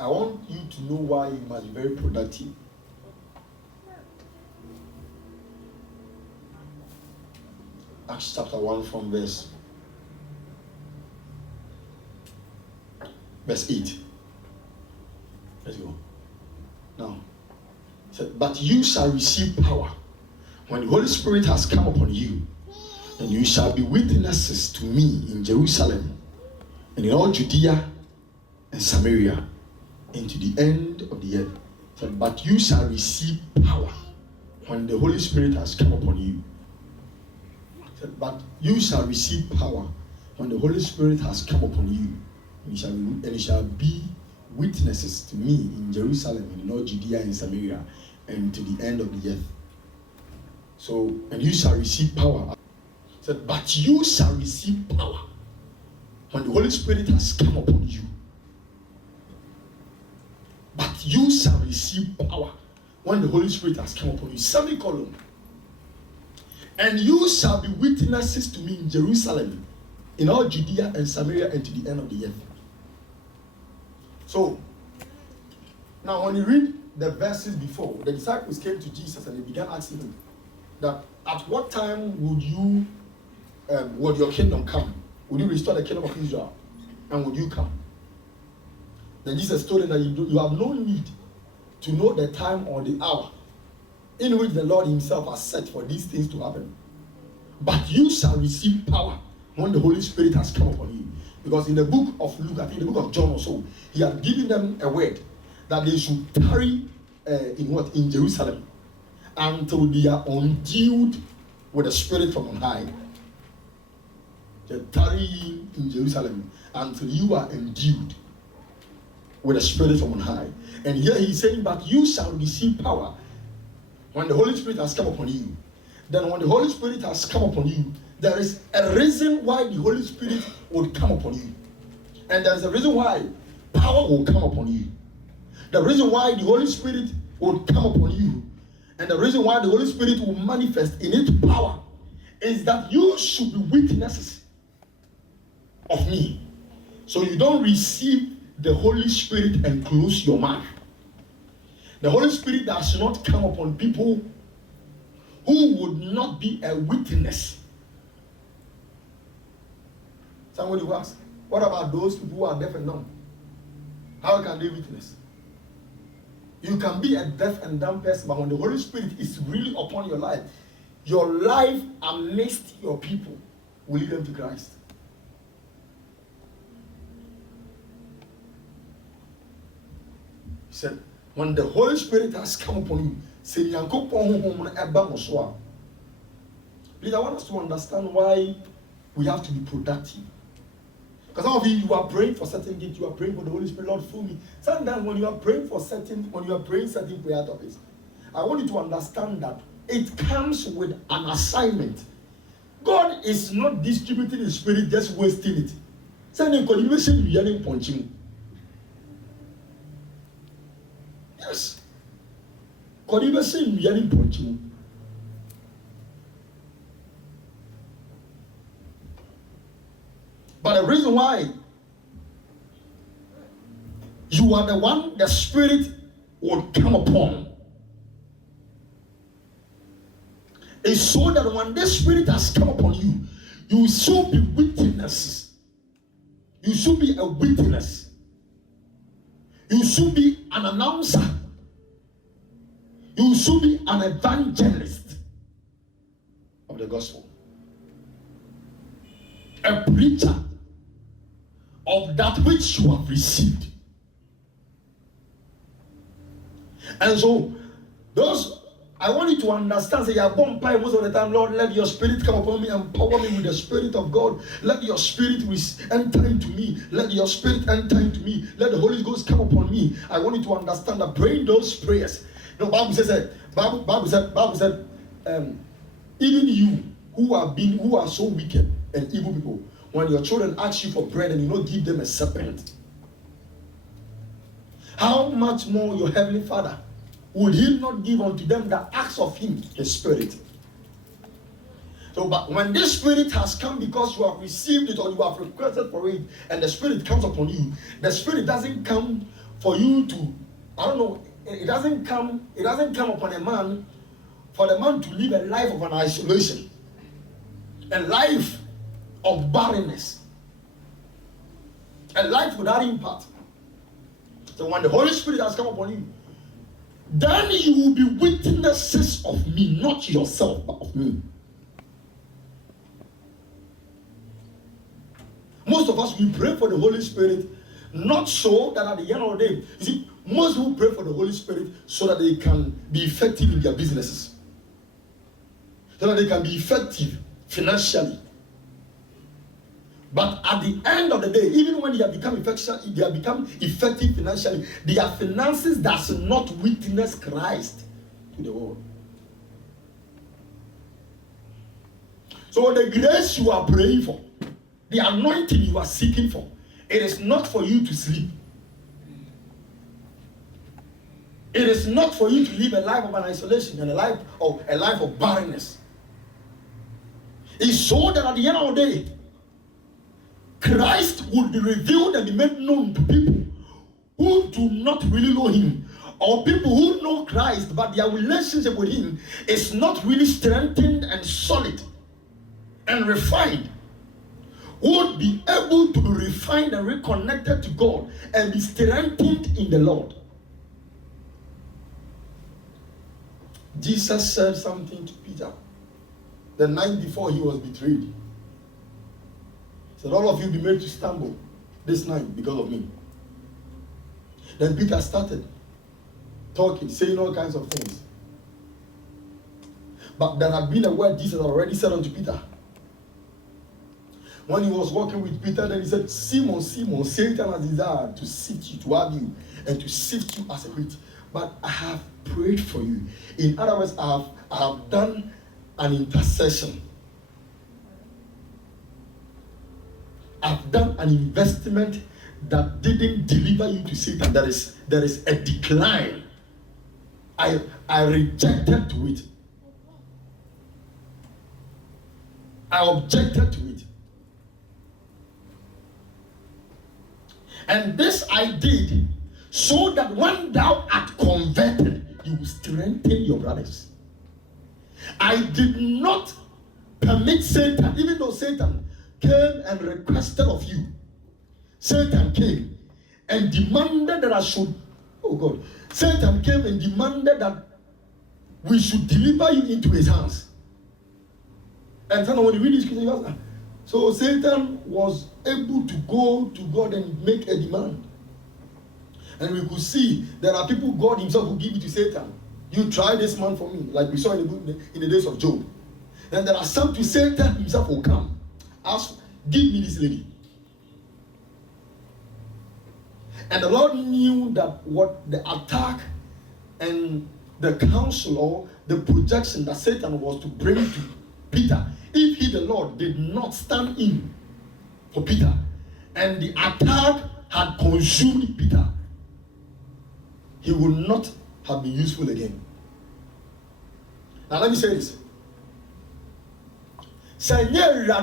I want you to know why you must be very productive. Acts chapter 1 from verse 8. Let's go. Now, it said, but you shall receive power when the Holy Spirit has come upon you, and you shall be witnesses to me in Jerusalem and in all Judea and Samaria and to the end of the earth. It said, but you shall receive power when the Holy Spirit has come upon you. It said, but you shall receive power when the Holy Spirit has come upon you, and you shall be witnesses to me in Jerusalem and in all Judea and Samaria and to the end of the earth. So, and you shall receive power. It said, but you shall receive power when the Holy Spirit has come upon you. But you shall receive power when the Holy Spirit has come upon you. Semicolon. And you shall be witnesses to me in Jerusalem, in all Judea and Samaria and to the end of the earth. So, now when you read the verses before, the disciples came to Jesus and they began asking him that at what time would your kingdom come? Would you restore the kingdom of Israel? And would you come? Then Jesus told them that you have no need to know the time or the hour in which the Lord himself has set for these things to happen. But you shall receive power when the Holy Spirit has come upon you. Because in the book of Luke, I think the book of John also, he had given them a word that they should tarry in Jerusalem until they are endued with the Spirit from on high. They tarry in Jerusalem until you are endued with the Spirit from on high. And here he's saying, but you shall receive power when the Holy Spirit has come upon you. Then when the Holy Spirit has come upon you, there is a reason why the Holy Spirit would come upon you. And there is a reason why power will come upon you. The reason why the Holy Spirit will come upon you, and the reason why the Holy Spirit will manifest in its power, is that you should be witnesses of me. So you don't receive the Holy Spirit and close your mouth. The Holy Spirit does not come upon people who would not be a witness. Somebody will ask, what about those people who are deaf and dumb? How can they witness? You can be a deaf and dumb person, but when the Holy Spirit is really upon your life amidst your people will lead them to Christ. He said, when the Holy Spirit has come upon you, please, I want us to understand why we have to be productive. Because some of you are praying for certain gifts, you are praying for the Holy Spirit, Lord, fill me. Sometimes when you are praying certain prayer topics, I want you to understand that it comes with an assignment. God is not distributing His Spirit, just wasting it. Yes. God even saying we are in punching. But the reason why you are the one the Spirit will come upon is so that when this Spirit has come upon you, you should be witnesses. You should be a witness. You should be an announcer. You should be an evangelist of the gospel. A preacher of that which you have received. And so, I want you to understand, say, you're born by most of the time, Lord, let your Spirit come upon me, empower me with the Spirit of God. Let your Spirit enter into me. Let your Spirit enter into me. Let the Holy Ghost come upon me. I want you to understand that praying those prayers. The Bible said, even you who are so wicked and evil people, when your children ask you for bread and you don't give them a serpent, how much more your heavenly Father would He not give unto them that acts of Him, His Spirit? So, but when this Spirit has come because you have received it or you have requested for it, and the Spirit comes upon you, the Spirit doesn't come for you to, I don't know, it doesn't come upon a man for the man to live a life of an isolation, a life of barrenness, a life without impact. So when the Holy Spirit has come upon you, then you will be witnesses of me, not yourself, but of me. Most of us, we pray for the Holy Spirit, not so that at the end of the day, you see, most people pray for the Holy Spirit so that they can be effective in their businesses, so that they can be effective financially. But at the end of the day, even when they have become effective financially, their finances does not witness Christ to the world. So the grace you are praying for, the anointing you are seeking for, it is not for you to sleep. It is not for you to live a life of an isolation and a life of barrenness. It's so that at the end of the day, Christ would be revealed and be made known to people who do not really know him, or people who know Christ but their relationship with him is not really strengthened and solid and refined, would be able to be refined and reconnected to God and be strengthened in the Lord. Jesus said something to Peter the night before he was betrayed. He said, all of you be made to stumble this night because of me. Then Peter started talking, saying all kinds of things. But there had been a word Jesus had already said unto Peter. When he was walking with Peter, then he said, Simon, Simon, Satan has desired to sift you, to have you, and to sift you as a wheat. But I have prayed for you. In other words, I have done an intercession. I've done an investment that didn't deliver you to Satan. There is a decline. I rejected to it. I objected to it. And this I did so that when thou art converted, you will strengthen your brothers. I did not permit Satan, even though Satan came and requested of you. Satan came and demanded that I should, Satan came and demanded that we should deliver you into his hands. And so when you read this scripture, so Satan was able to go to God and make a demand. And we could see there are people God himself will give it to Satan. You try this man for me, like we saw in the days of Job. Then there are some to Satan himself will come. Ask, give me this lady. And the Lord knew that what the attack and the counsel or the projection that Satan was to bring to Peter, if he, the Lord, did not stand in for Peter, and the attack had consumed Peter, he would not have been useful again. Now let me say this. Say nye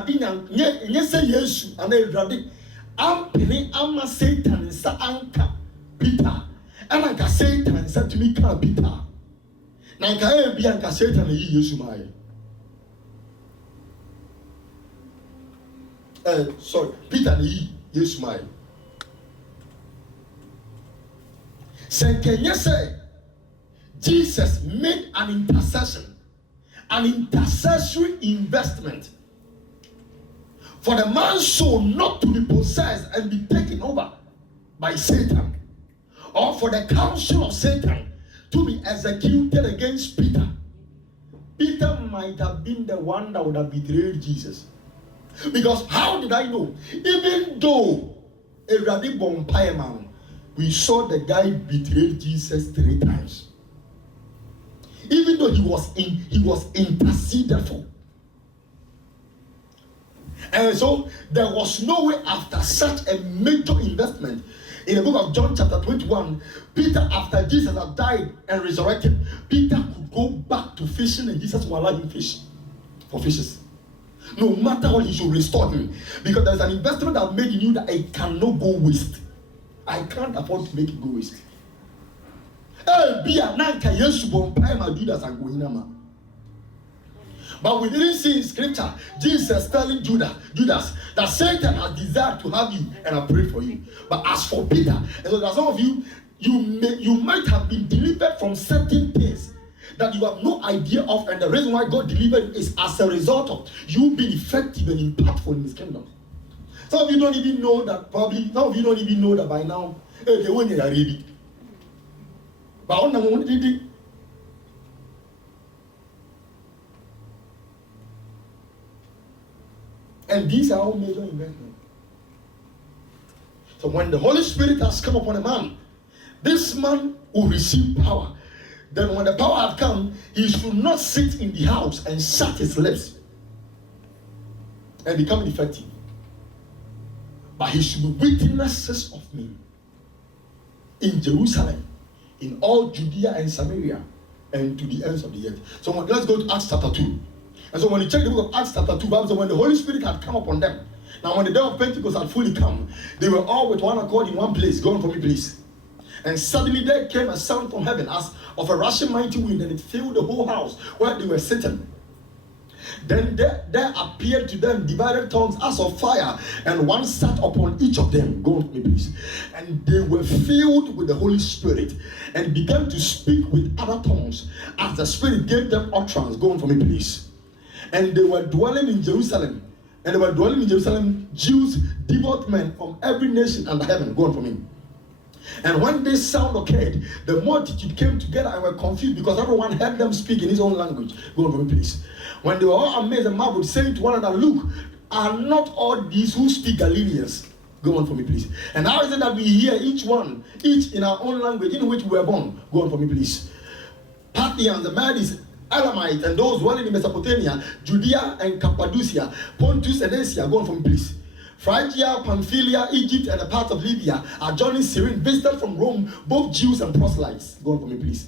say Yesu and Eradi ampini ama Satan sa anka Peter. And anka Satan sa to me ka Peter. Na anka e bi anka Satan yi Yesu mai. Peter yi Yesu mai. Say Kenya say Jesus made an intercession, an intercessory investment for the man's soul not to be possessed and be taken over by Satan, or for the counsel of Satan to be executed against Peter. Peter might have been the one that would have betrayed Jesus. Because how did I know? Even though Eradi Bompayaman, we saw the guy betrayed Jesus 3 times. Even though he was interceded for. And so there was no way after such a major investment. In the book of John chapter 21, Peter, after Jesus had died and resurrected, Peter could go back to fishing and Jesus will allow him fish for fishes. No matter what, he should restore him. Because there's an investment that made in you that it cannot go waste. I can't afford to make it go waste. But we didn't see in scripture Jesus telling Judas that Satan has desired to have you and I pray for you. But as for Peter, and so that some of you, you might have been delivered from certain things that you have no idea of, and the reason why God delivered is as a result of you being effective and impactful in His kingdom. Some of you don't even know that. Probably some of you don't even know that by now. They won't get ready. But on the moment, and these are all major investments. So when the Holy Spirit has come upon a man, this man will receive power. Then when the power had come, he should not sit in the house and shut his lips and become ineffective. But he should be witnesses of me in Jerusalem, in all Judea and Samaria, and to the ends of the earth. So let's go to Acts chapter 2. And so when you check the book of Acts chapter 2, Bible says when the Holy Spirit had come upon them, now when the day of Pentecost had fully come, they were all with one accord in one place. Go on for me, please. And suddenly there came a sound from heaven as of a rushing mighty wind, and it filled the whole house where they were sitting. Then there appeared to them divided tongues as of fire, and one sat upon each of them. Go on, please. And they were filled with the Holy Spirit and began to speak with other tongues as the Spirit gave them utterance. Go on for me, please. And they were dwelling in Jerusalem. And they were dwelling in Jerusalem, Jews, devout men from every nation under heaven. Go on for me. And when this sound occurred, the multitude came together and were confused because everyone heard them speak in his own language. Go on for me, please. When they were all amazed and marveled, saying to one another, look, are not all these who speak Galileans? Go on for me, please. And how is it that we hear each in our own language in which we were born? Go on for me, please. Parthians, the Medes, Elamites, and those dwelling in Mesopotamia, Judea and Cappadocia, Pontus and Asia. Go on for me, please. Phrygia, Pamphylia, Egypt, and a part of Libya, adjoining Cyrene, visited from Rome, both Jews and proselytes. Go on for me, please.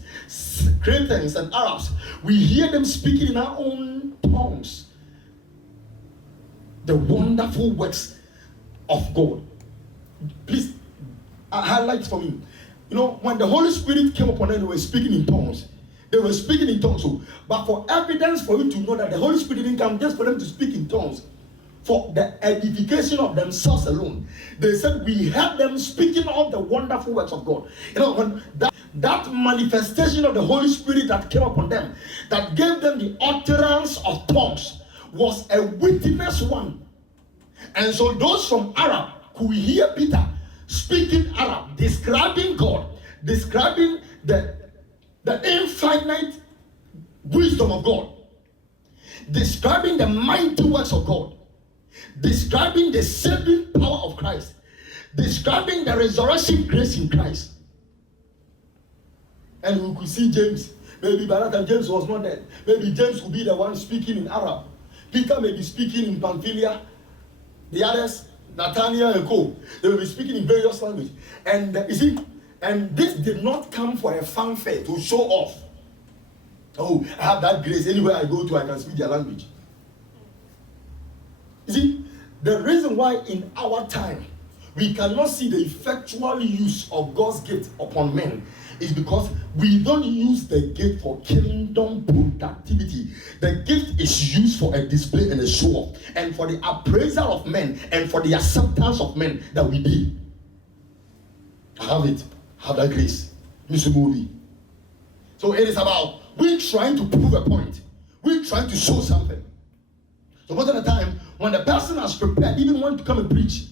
Cretans and Arabs, we hear them speaking in our own tongues the wonderful works of God. Please, highlight for me. You know, when the Holy Spirit came upon them, they were speaking in tongues. They were speaking in tongues. So, but for evidence for you to know that the Holy Spirit didn't come just for them to speak in tongues, for the edification of themselves alone, they said we heard them speaking of the wonderful works of God. You know, when that manifestation of the Holy Spirit that came upon them, that gave them the utterance of tongues, was a witness one. And so those from Arab could hear Peter speaking Arab, describing God, describing the infinite wisdom of God, describing the mighty works of God, describing the saving power of Christ, describing the resurrection grace in Christ. And we could see James. Maybe by that time James was not dead. Maybe James would be the one speaking in Arab. Peter may be speaking in Pamphylia. The others, Nathaniel and Co., they will be speaking in various languages. And you see, and this did not come for a fanfare to show off. Oh, I have that grace. Anywhere I go to, I can speak their language. You see, the reason why in our time we cannot see the effectual use of God's gift upon men is because we don't use the gift for kingdom productivity. The gift is used for a display and a show off, and for the appraisal of men, and for the acceptance of men that we be. Have it. Have that grace. Mr. Movie. So it is about we trying to prove a point. We're trying to show something. So most of the time, when the person has prepared, even want to come and preach,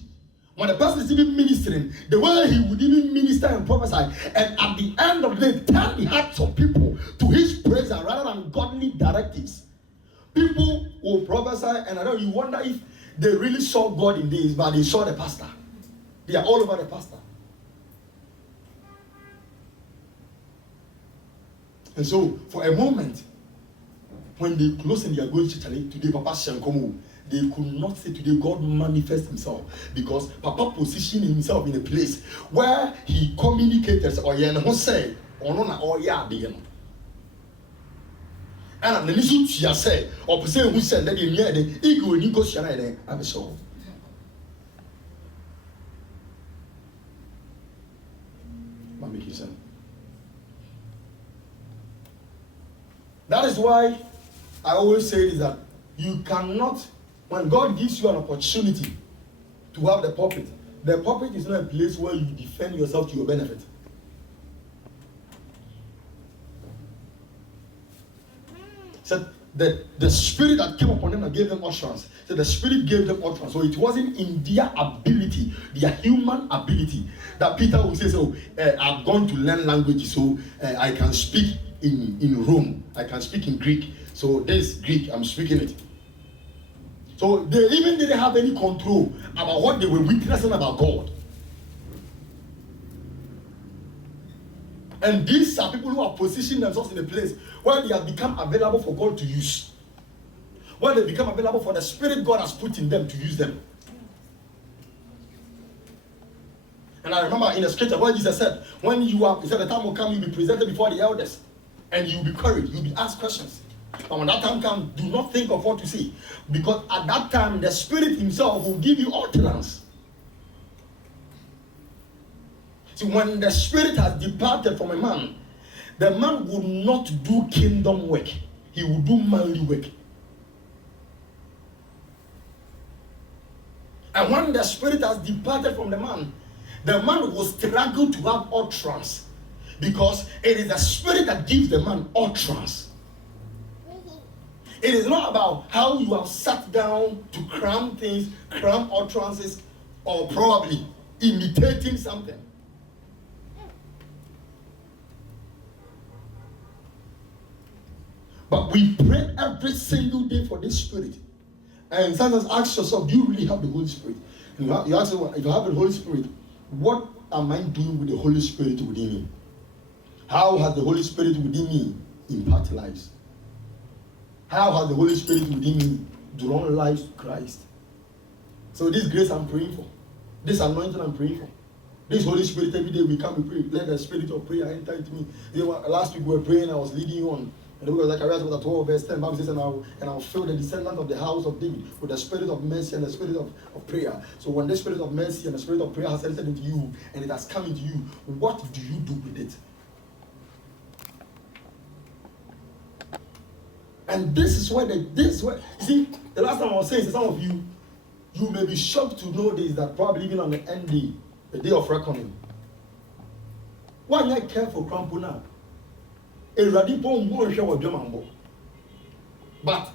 when the person is even ministering, the way he would even minister and prophesy, and at the end of the day, turn the hearts of people to his praise rather than godly directives. People will prophesy, and I know you wonder if they really saw God in this, but they saw the pastor. They are all over the pastor. And so, for a moment, when they close and they are going to church today, Papa Shankomo, they could not say today God manifests himself, because Papa positioned himself in a place where he communicated or who say or yeah and the little tia say or person who said that they near the ego in Nico Shana I'm sure. Am I making sense? That is why I always say is that you cannot, when God gives you an opportunity to have the pulpit is not a place where you defend yourself to your benefit. So the spirit that came upon them and gave them utterance. So the spirit gave them utterance. So it wasn't in their ability, their human ability, that Peter would say, so I've gone to learn languages, so I can speak in Rome. I can speak in Greek. So this Greek, I'm speaking it. So they even didn't have any control about what they were witnessing about God. And these are people who have positioned themselves in a place where they have become available for God to use. Where they become available for the spirit God has put in them to use them. And I remember in the scripture where Jesus said, when you are, he said the time will come, you'll be presented before the elders. And you'll be queried, you'll be asked questions. And when that time comes, do not think of what to say. Because at that time, the Spirit Himself will give you utterance. See, when the Spirit has departed from a man, the man will not do kingdom work. He will do manly work. And when the Spirit has departed from the man will struggle to have utterance. Because it is the Spirit that gives the man utterance. It is not about how you have sat down to cram things, cram utterances, or probably imitating something. But we pray every single day for this Spirit. And sometimes ask yourself, do you really have the Holy Spirit? And you ask yourself, if you have the Holy Spirit, what am I doing with the Holy Spirit within me? How has the Holy Spirit within me impacted lives? How has the Holy Spirit within me drawn lives to Christ? So this grace I'm praying for, this anointing I'm praying for, this Holy Spirit every day we come and pray. Let the Spirit of prayer enter into me. You know, last week we were praying, I was leading you on. And the book of Zechariah chapter 12 verse 10, Bible says, and I'll fill the descendant of the house of David with the spirit of mercy and the spirit of prayer. So when the spirit of mercy and the spirit of prayer has entered into you and it has come into you, what do you do with it? And this is where you see, the last time I was saying to some of you, you may be shocked to know this, that probably even on the end day, the day of reckoning, why not care for Krampo now? But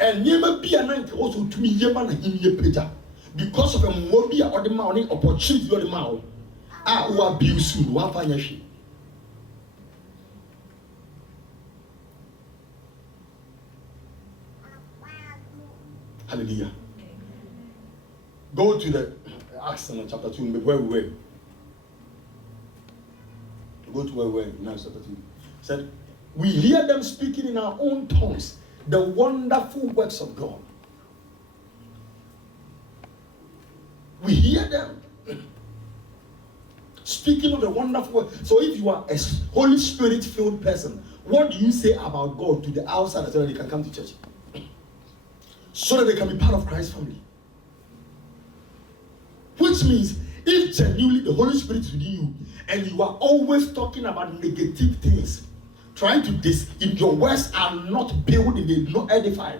and never be a night also to me yeman in your picture because of a mobile or the morning opportunity or the mouth. Who abuse you, one financial. Hallelujah. Go to the Acts chapter 2, where we were. Go to where we were in Acts chapter 2. Said, we hear them speaking in our own tongues the wonderful works of God. We hear them speaking of the wonderful work. So if you are a Holy Spirit filled person, what do you say about God to the outside so that they can come to church? So that they can be part of Christ's family. Which means if genuinely the Holy Spirit is within you and you are always talking about negative things, trying to if your words are not building, they not edify.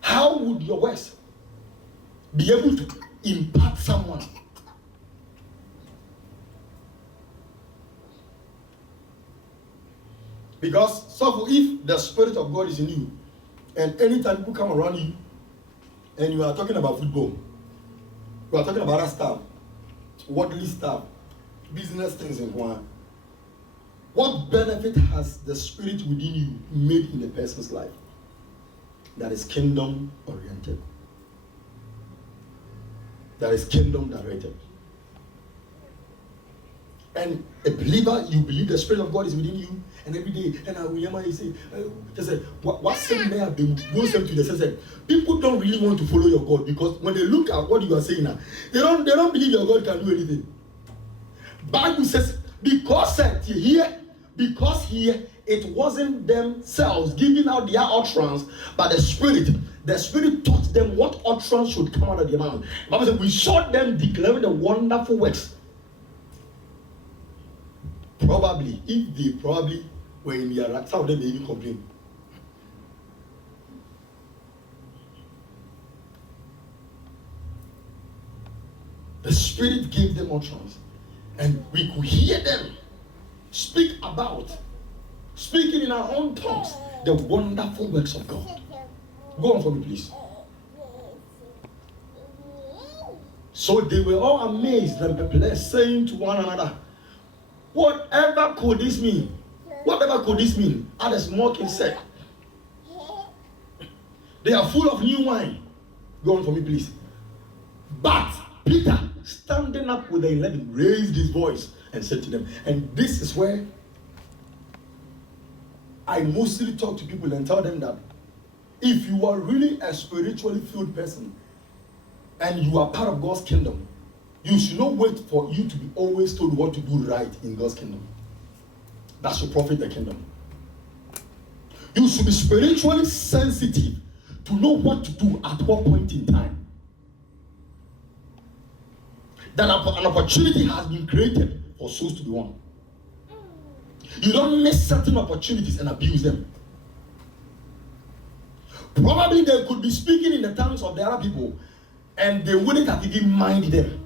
How would your words be able to impact someone? Because so if the Spirit of God is in you, and anytime people come around you, and you are talking about football, you are talking about that stuff, worldly stuff, business things and one, what benefit has the Spirit within you made in a person's life that is kingdom oriented, that is kingdom directed? And a believer, you believe the Spirit of God is within you, and every day, and I remember you say, just say, what's saying there? They most to the sense people don't really want to follow your God because when they look at what you are saying now, they don't believe your God can do anything. Bible says, because you hear because it wasn't themselves giving out their utterance, but the Spirit. The Spirit taught them what utterance should come out of their mouth. The Bible said, we saw them declaring the wonderful works. Probably, if they probably were in their right, some of them may even complain. The Spirit gave them utterance, and we could hear them speak about, speaking in our own tongues, the wonderful works of God. Go on for me, please. So they were all amazed and perplexed, saying to one another, whatever could this mean? Whatever could this mean? Others mocking said, they are full of new wine. Go on for me, please. But Peter, standing up with the 11, raised his voice and said to them, and this is where I mostly talk to people and tell them that if you are really a spiritually filled person and you are part of God's kingdom, you should not wait for you to be always told what to do right in God's kingdom. That should profit the kingdom. You should be spiritually sensitive to know what to do at what point in time. That an opportunity has been created for souls to be won. You don't miss certain opportunities and abuse them. Probably they could be speaking in the tongues of the other people and they wouldn't have even minded them.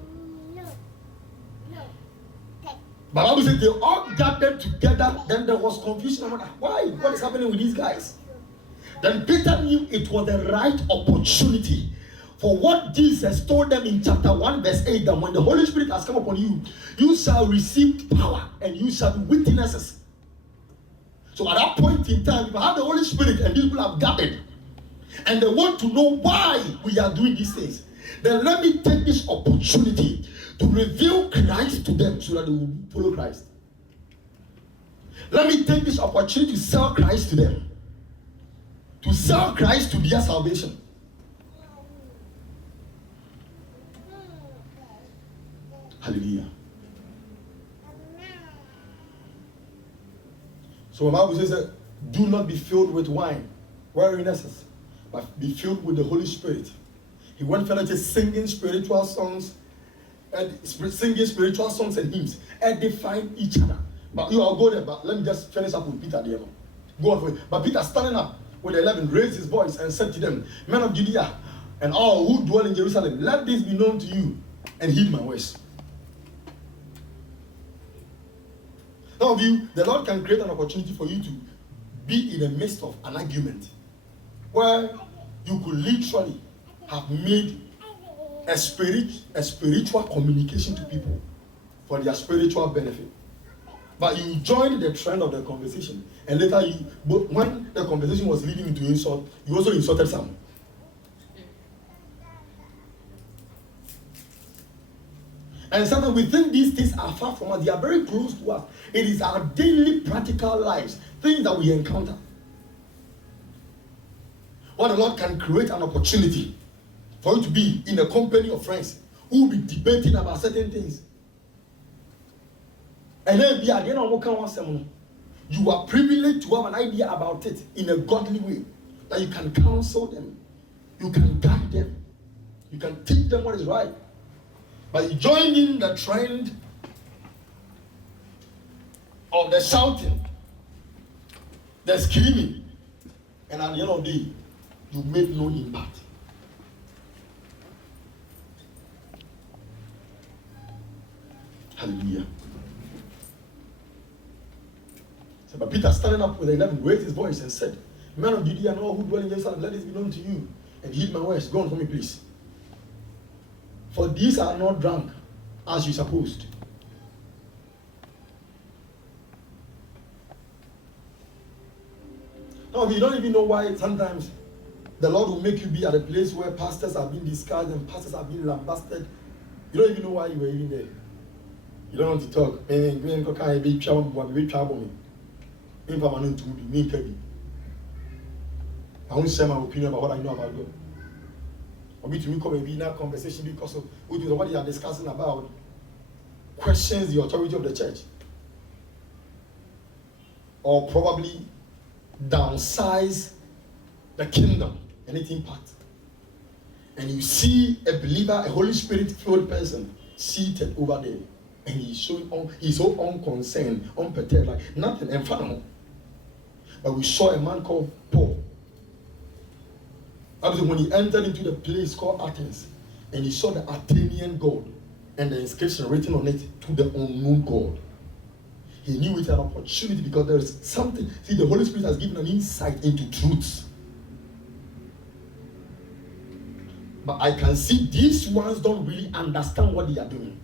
But Bible said they all gathered together, then there was confusion about why? What is happening with these guys? Then Peter knew it was the right opportunity for what Jesus told them in chapter 1 verse 8, that when the Holy Spirit has come upon you, you shall receive power and you shall be witnesses. So at that point in time, if I have the Holy Spirit and these people have gathered and they want to know why we are doing these things, then let me take this opportunity to reveal Christ to them so that they will follow Christ. Let me take this opportunity to sell Christ to them. To sell Christ to their salvation. Hallelujah. So the Bible says that do not be filled with wine, wherein essence, but be filled with the Holy Spirit. He went further to singing spiritual songs and hymns, edifying each other. But I'll go there, but let me just finish up with Peter there. Go on for it. But Peter, standing up with the 11, raised his voice and said to them, men of Judea and all who dwell in Jerusalem, let this be known to you and heed my voice. Some of you, the Lord can create an opportunity for you to be in the midst of an argument where you could literally have made a spiritual communication to people for their spiritual benefit. But you joined the trend of the conversation, and later when the conversation was leading into insult, you also insulted someone. And sometimes we think these things are far from us. They are very close to us. It is our daily practical lives, things that we encounter. What the Lord can create an opportunity for you to be in a company of friends who will be debating about certain things. And then be again on you are privileged to have an idea about it in a godly way, that you can counsel them, you can guide them, you can teach them what is right. By joining the trend of the shouting, the screaming, and at the end of the day, you made no impact. Hallelujah. So, but Peter, standing up with the 11, raised his voice and said, men of Judea and all who dwell in Jerusalem, let this be known to you, and heed my words. Go on for me, please. For these are not drunk, as you supposed. No, you don't even know why sometimes the Lord will make you be at a place where pastors have been discussed and pastors have been lambasted. You don't even know why you were even there. You don't want to talk. I won't share my opinion about what I know about God. Or me to me come and be in that conversation because of what you are discussing about questions the authority of the church. or probably downsize the kingdom and its impact. And you see a believer, a Holy Spirit-filled person seated over there, and he's so unconcerned, unperturbed, like nothing, and fun. But we saw a man called Paul. Obviously, when he entered into the place called Athens, and he saw the Athenian god and the inscription written on it, to the unknown God, he knew it's an opportunity because there is something. See, the Holy Spirit has given an insight into truths. But I can see these ones don't really understand what they are doing.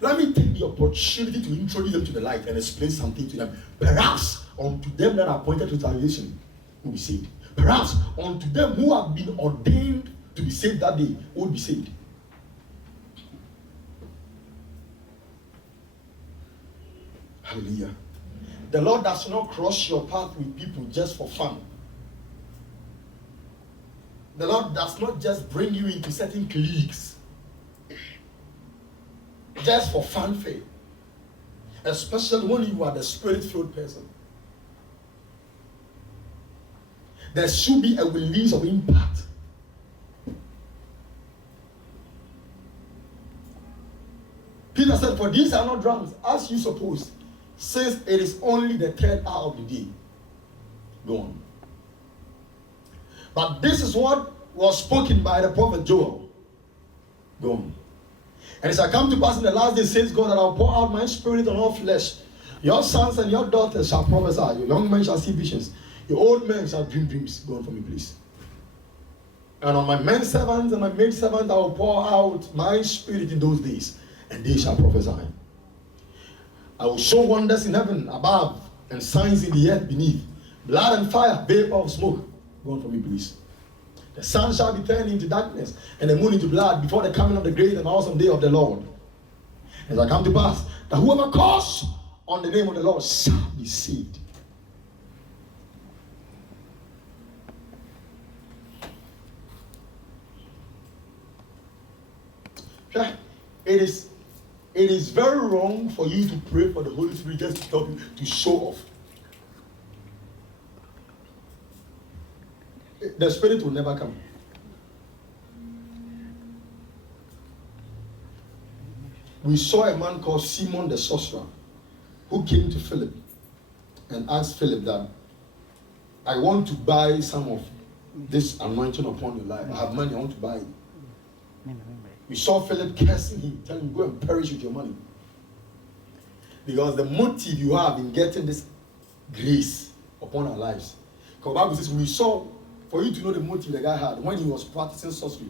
Let me take the opportunity to introduce them to the light and explain something to them. Perhaps unto them that are appointed to salvation will be saved. Perhaps unto them who have been ordained to be saved that day will be saved. Hallelujah. The Lord does not cross your path with people just for fun. The Lord does not just bring you into certain cliques just for fanfare, especially when you are the Spirit-filled person. There should be a release of impact. Peter said, for these are not drums, as you suppose, since it is only the third hour of the day. Go on. But this is what was spoken by the prophet Joel. Go on. And it shall come to pass in the last days, says God, that I will pour out my spirit on all flesh. Your sons and your daughters shall prophesy. Your young men shall see visions. Your old men shall dream dreams. Go on for me, please. And on my men servants and my maid servants I will pour out my spirit in those days, and they shall prophesy. I will show wonders in heaven above and signs in the earth beneath, blood and fire, vapor of smoke. Go on for me, please. The sun shall be turned into darkness and the moon into blood before the coming of the great and awesome day of the Lord. As I come to pass, that whoever calls on the name of the Lord shall be saved. It is very wrong for you to pray for the Holy Spirit just to help you to show off. The Spirit will never come. We saw a man called Simon the sorcerer who came to Philip and asked Philip that, I want to buy some of this anointing upon your life. I have money, I want to buy it. We saw Philip cursing him, telling him, go and perish with your money. Because the motive you have in getting this grace upon our lives. Because the Bible says, we saw, for you to know the motive the guy had when he was practicing sorcery,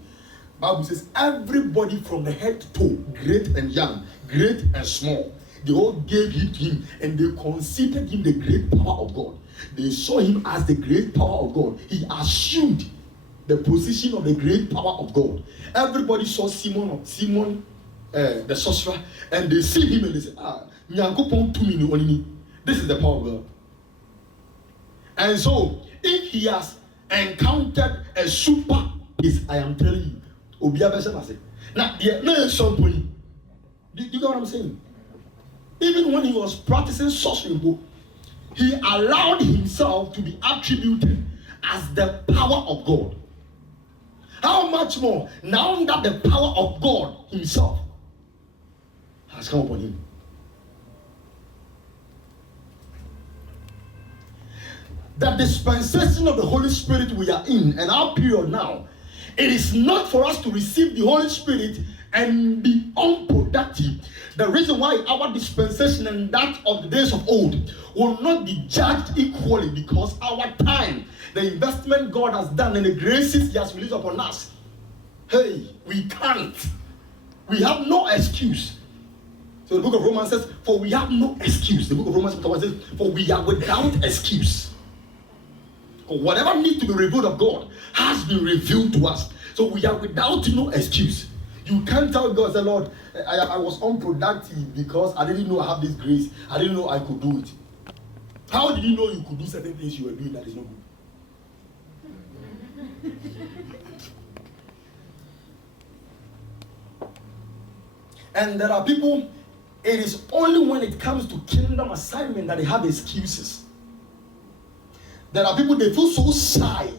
the Bible says, everybody from the head to toe, great and young, great and small, they all gave it to him and they considered him the great power of God. They saw him as the great power of God. He assumed the position of the great power of God. Everybody saw Simon the sorcerer, and they see him and they say, this is the power of God. And so, if he has encountered a super, I am telling you, now, do you get what I'm saying? Even when he was practicing sorcery, he allowed himself to be attributed as the power of God. How much more now that the power of God himself has come upon him? The dispensation of the Holy Spirit we are in, and our period now, it is not for us to receive the Holy Spirit and be unproductive. The reason why our dispensation and that of the days of old will not be judged equally, because our time, the investment God has done, and the graces he has released upon us, hey, we can't. We have no excuse. So the book of Romans says, for we have no excuse. The book of Romans says, for we are without excuse. For whatever needs to be revealed of God has been revealed to us. So we are without no excuse. You can't tell God, say, Lord, I was unproductive because I didn't know I have this grace. I didn't know I could do it. How did you know you could do certain things you were doing that is not good? And there are people, It is only when it comes to kingdom assignment that they have excuses. There are people, they feel so shy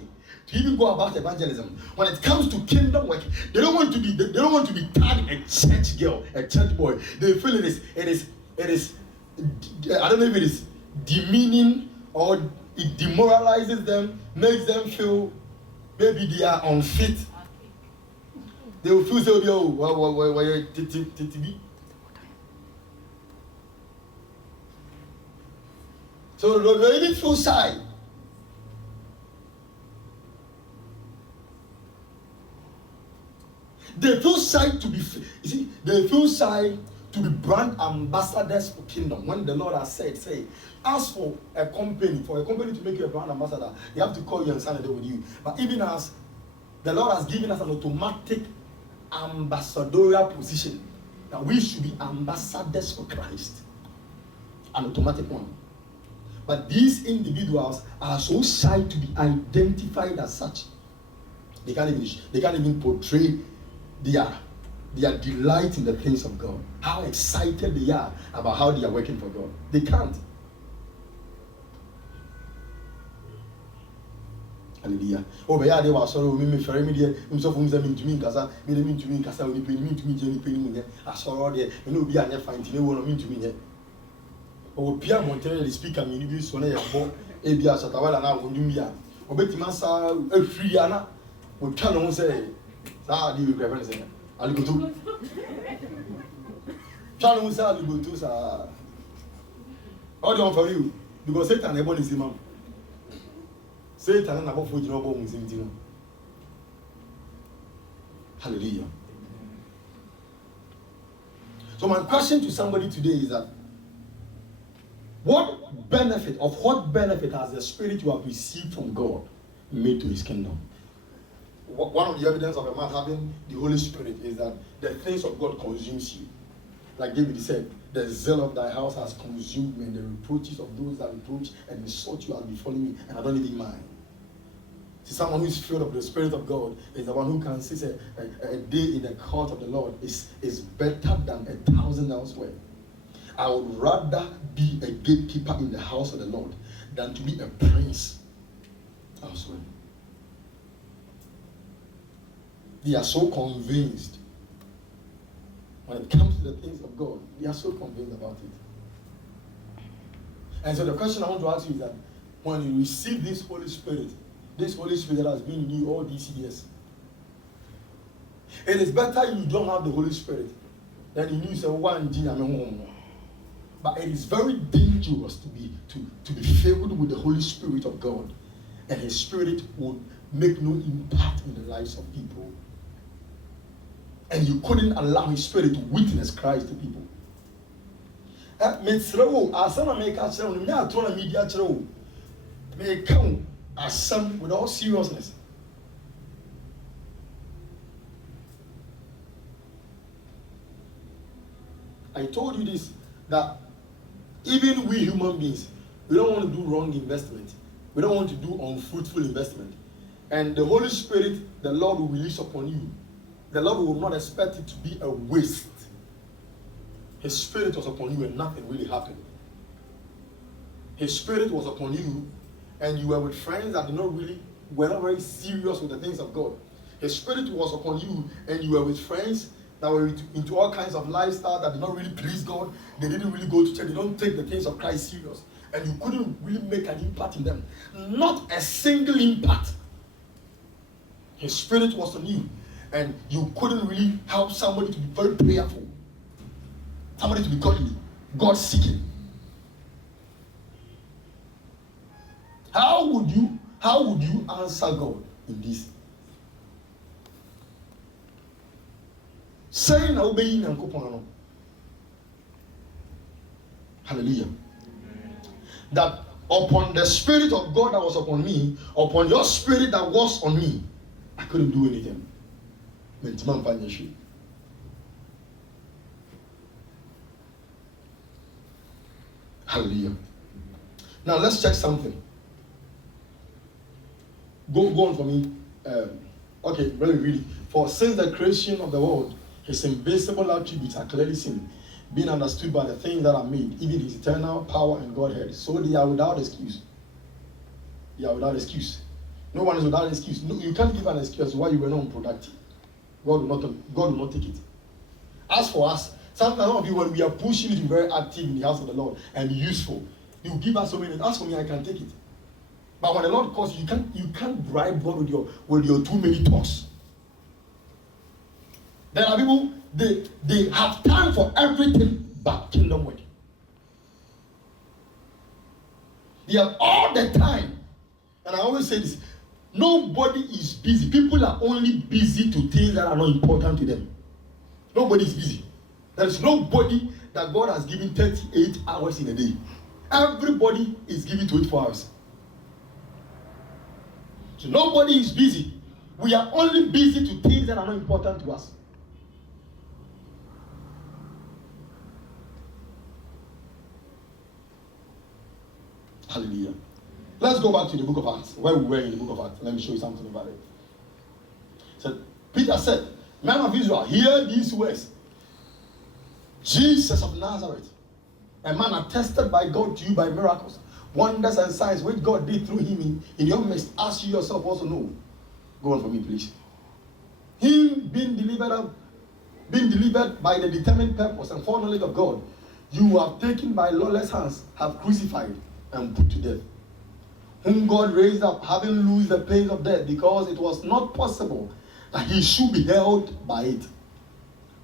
to even go about evangelism. When it comes to kingdom work, they don't want to be tagged a church girl, a church boy. They feel it is I don't know if it is demeaning or it demoralizes them, makes them feel maybe they are unfit. They will feel so, so they even feel shy. They feel shy to be, they feel shy to be brand ambassadors for kingdom. When the Lord has said, ask for a company to make you a brand ambassador, they have to call you and sign it with you. But even as the Lord has given us an automatic ambassadorial position, that we should be ambassadors for Christ, an automatic one. But these individuals are so shy to be identified as such. They can't even portray their delight in the things of God, how excited they are about how they are working for God. They can't. Hallelujah. Oh, but yeah, they were sorry. Me for me there. Himself who me to me kasa. Me to me kasa. Me to me Jenny penny me. I saw there. Me no be anya find. Me won't me to me. Oh, Pierre Montero, the speaker, me be so na yabo. Ebia satawala na wonjum bia. Obeti masa free ana. O twa no say. Sa di we reference say. Aligoto. Twa no say aligoto sa. All done for you because Satan ebo ni simam. Satan na bofo jina obo musimtino. Hallelujah. So my question to somebody today is that what benefit has the spirit you have received from God made to his kingdom? One of the evidence of a man having the Holy Spirit is that the things of God consumes you. Like David said, the zeal of thy house has consumed me, and the reproaches of those that reproach and insult you have befallen me, and I don't even mind. See, someone who is filled of the Spirit of God is the one who can say a day in the court of the Lord is better than 1,000 elsewhere. I would rather be a gatekeeper in the house of the Lord than to be a prince elsewhere. They are so convinced when it comes to the things of God. They are so convinced about it. And so the question I want to ask you is that when you receive this Holy Spirit that has been in you all these years, it is better you don't have the Holy Spirit than you say one G. But it is very dangerous to be filled with the Holy Spirit of God, and His Spirit would make no impact in the lives of people. And you couldn't allow His Spirit to witness Christ to people. With all seriousness. I told you this, that even we human beings, we don't want to do wrong investment. We don't want to do unfruitful investment. And the Holy Spirit, the Lord will release upon you. The Lord will not expect it to be a waste. His Spirit was upon you and nothing really happened. His Spirit was upon you and you were with friends that were not very serious with the things of God. His Spirit was upon you and you were with friends that were into all kinds of lifestyle that did not really please God. They didn't really go to church. They don't take the things of Christ serious. And you couldn't really make an impact in them. Not a single impact. His Spirit was on you. And you couldn't really help somebody to be very prayerful. Somebody to be godly, God-seeking. How would you answer God in this? Saying obeying and kopano. Hallelujah. That upon the Spirit of God that was upon me, upon your Spirit that was on me, I couldn't do anything. Hallelujah. Now let's check something. Go on for me. Let me read it. For since the creation of the world, His invisible attributes are clearly seen, being understood by the things that are made, even his eternal power and Godhead. So they are without excuse. They are without excuse. No one is without excuse. No, you can't give an excuse why you were not unproductive. God will not take it. As for us, sometimes some of you, when we are pushing you to be very active in the house of the Lord and be useful, you give us so many. As for me, I can take it. But when the Lord calls you, you can't bribe God with your too many talks. There are people, they have time for everything but kingdom work. They have all the time. And I always say this, nobody is busy. People are only busy to things that are not important to them. Nobody is busy. There is nobody that God has given 38 hours in a day. Everybody is given 24 hours. So nobody is busy. We are only busy to things that are not important to us. Hallelujah. Let's go back to the book of Acts, where we were in the book of Acts. Let me show you something about it. So Peter said, "Men of Israel, hear these words. Jesus of Nazareth, a man attested by God to you by miracles, wonders and signs which God did through him in your midst, as you yourself also know." Go on for me, please. Him being delivered by the determined purpose and foreknowledge of God, you have taken by lawless hands, have crucified and put to death, whom God raised up, having loosed the pains of death, because it was not possible that he should be held by it.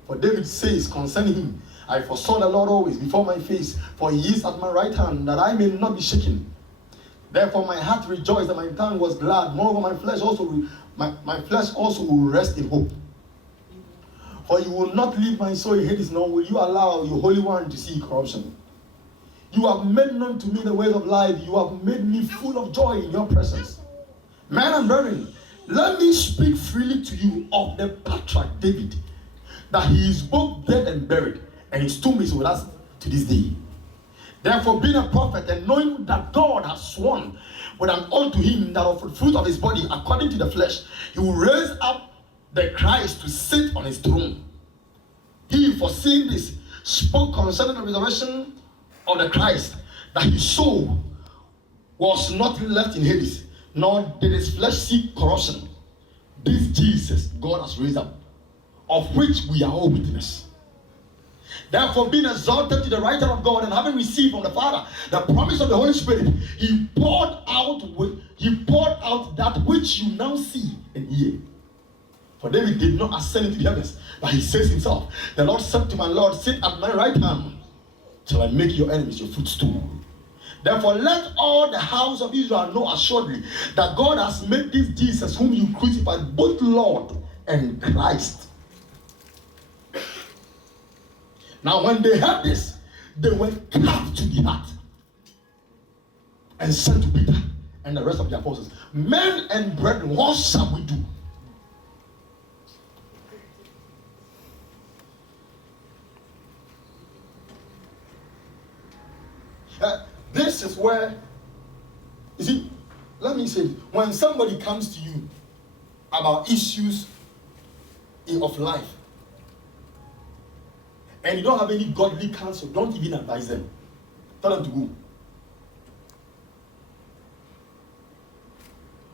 For David says concerning him, "I foresaw the Lord always before my face, for he is at my right hand, that I may not be shaken. Therefore my heart rejoiced and my tongue was glad. Moreover, my flesh also will rest in hope. For you will not leave my soul in Hades, nor will you allow your Holy One to see corruption. You have made known to me the ways of life. You have made me full of joy in your presence. Men and brethren, let me speak freely to you of the patriarch David, that he is both dead and buried, and his tomb is with us to this day. Therefore, being a prophet, and knowing that God has sworn with an oath to him that of the fruit of his body, according to the flesh, he will raise up the Christ to sit on his throne. He, foreseeing this, spoke concerning the resurrection of the Christ, that his soul was not left in Hades, nor did his flesh see corruption. This Jesus God has raised up, of which we are all witness. Therefore, being exalted to the right hand of God, and having received from the Father the promise of the Holy Spirit, he poured out that which you now see and hear. For David did not ascend into the heavens, but he says himself, "The Lord said to my Lord, sit at my right hand, till I make your enemies your footstool." Therefore, let all the house of Israel know assuredly that God has made this Jesus, whom you crucified, both Lord and Christ. Now, when they heard this, they were cut to the heart and said to Peter and the rest of the apostles, "Men and brethren, what shall we do?" This is where, you see, let me say, when somebody comes to you about issues of life, and you don't have any godly counsel, don't even advise them. Tell them to go.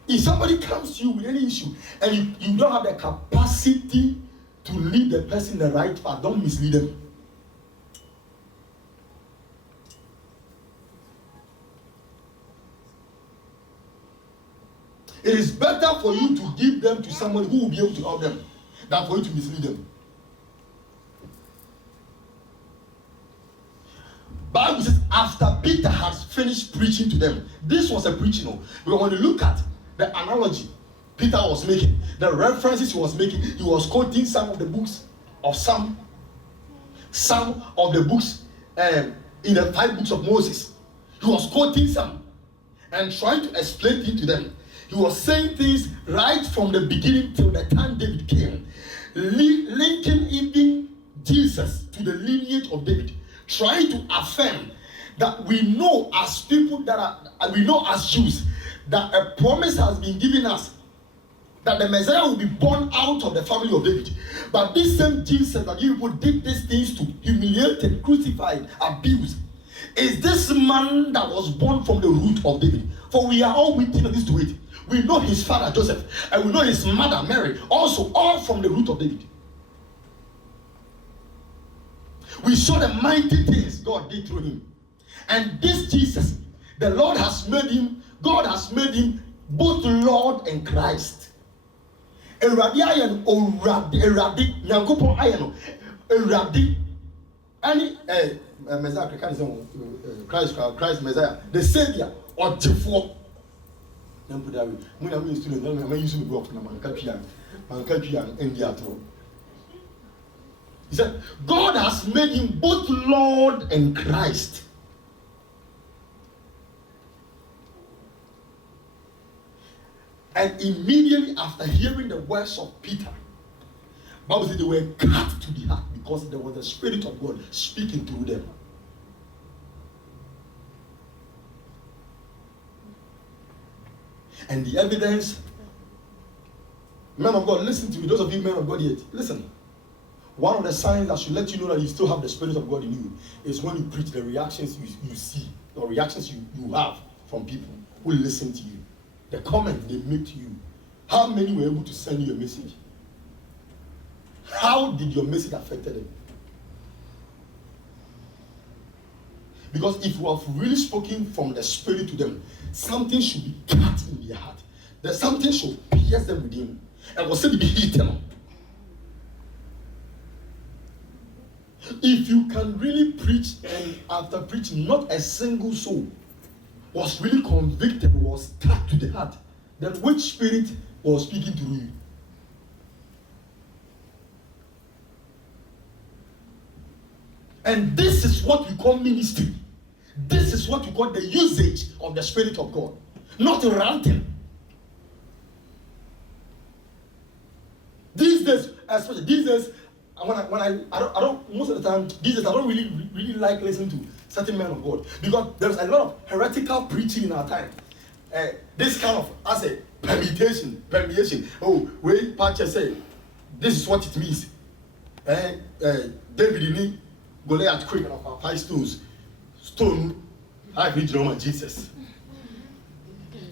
If somebody comes to you with any issue and you don't have the capacity to lead the person the right path, don't mislead them. It is better for you to give them to somebody who will be able to help them than for you to mislead them. Bible says after Peter has finished preaching to them, this was a preaching. Because when you look at the analogy Peter was making, the references he was making, he was quoting some of the books of some of the books in the 5 books of Moses. He was quoting some and trying to explain things to them. He was saying things right from the beginning till the time David came, linking even Jesus to the lineage of David, trying to affirm that we know as people we know as Jews, that a promise has been given us that the Messiah will be born out of the family of David. But this same Jesus that you people did these things to, humiliated, crucified, abused, is this man that was born from the root of David. For we are all witnesses to it. We know his father Joseph, and we know his mother Mary, also all from the root of David. We saw the mighty things God did through him. And this Jesus, the Lord has made him, God has made him both Lord and Christ. Eradi ayen eradi nyankopon ayen eradi any Messiah Christ Messiah, the Savior or Tifo. When I'm student, I'm used to go up from Mankapian and Diatro. He said, God has made him both Lord and Christ. And immediately after hearing the words of Peter, Bible said they were cut to the heart because there was the Spirit of God speaking through them. And the evidence, men of God, listen to me. Those of you men of God yet, listen. One of the signs that should let you know that you still have the Spirit of God in you is when you preach, the reactions you see, the reactions you have from people who listen to you, the comments they make to you. How many were able to send you a message? How did your message affect them? Because if you have really spoken from the Spirit to them, something should be cut in their heart. There's something should pierce them within, and will still be eaten. If you can really preach, and after preaching, not a single soul was really convicted, was cut to the heart, then which spirit was speaking through you? And this is what we call ministry. This is what we call the usage of the Spirit of God, not ranting. These days, especially these days, I don't most of the time these days I don't really like listening to certain men of God because there's a lot of heretical preaching in our time. This kind of as a permutation. Oh, wait, Pastor say this is what it means. David need Goliath quick of 5 stones. Stone, I read Roman Jesus.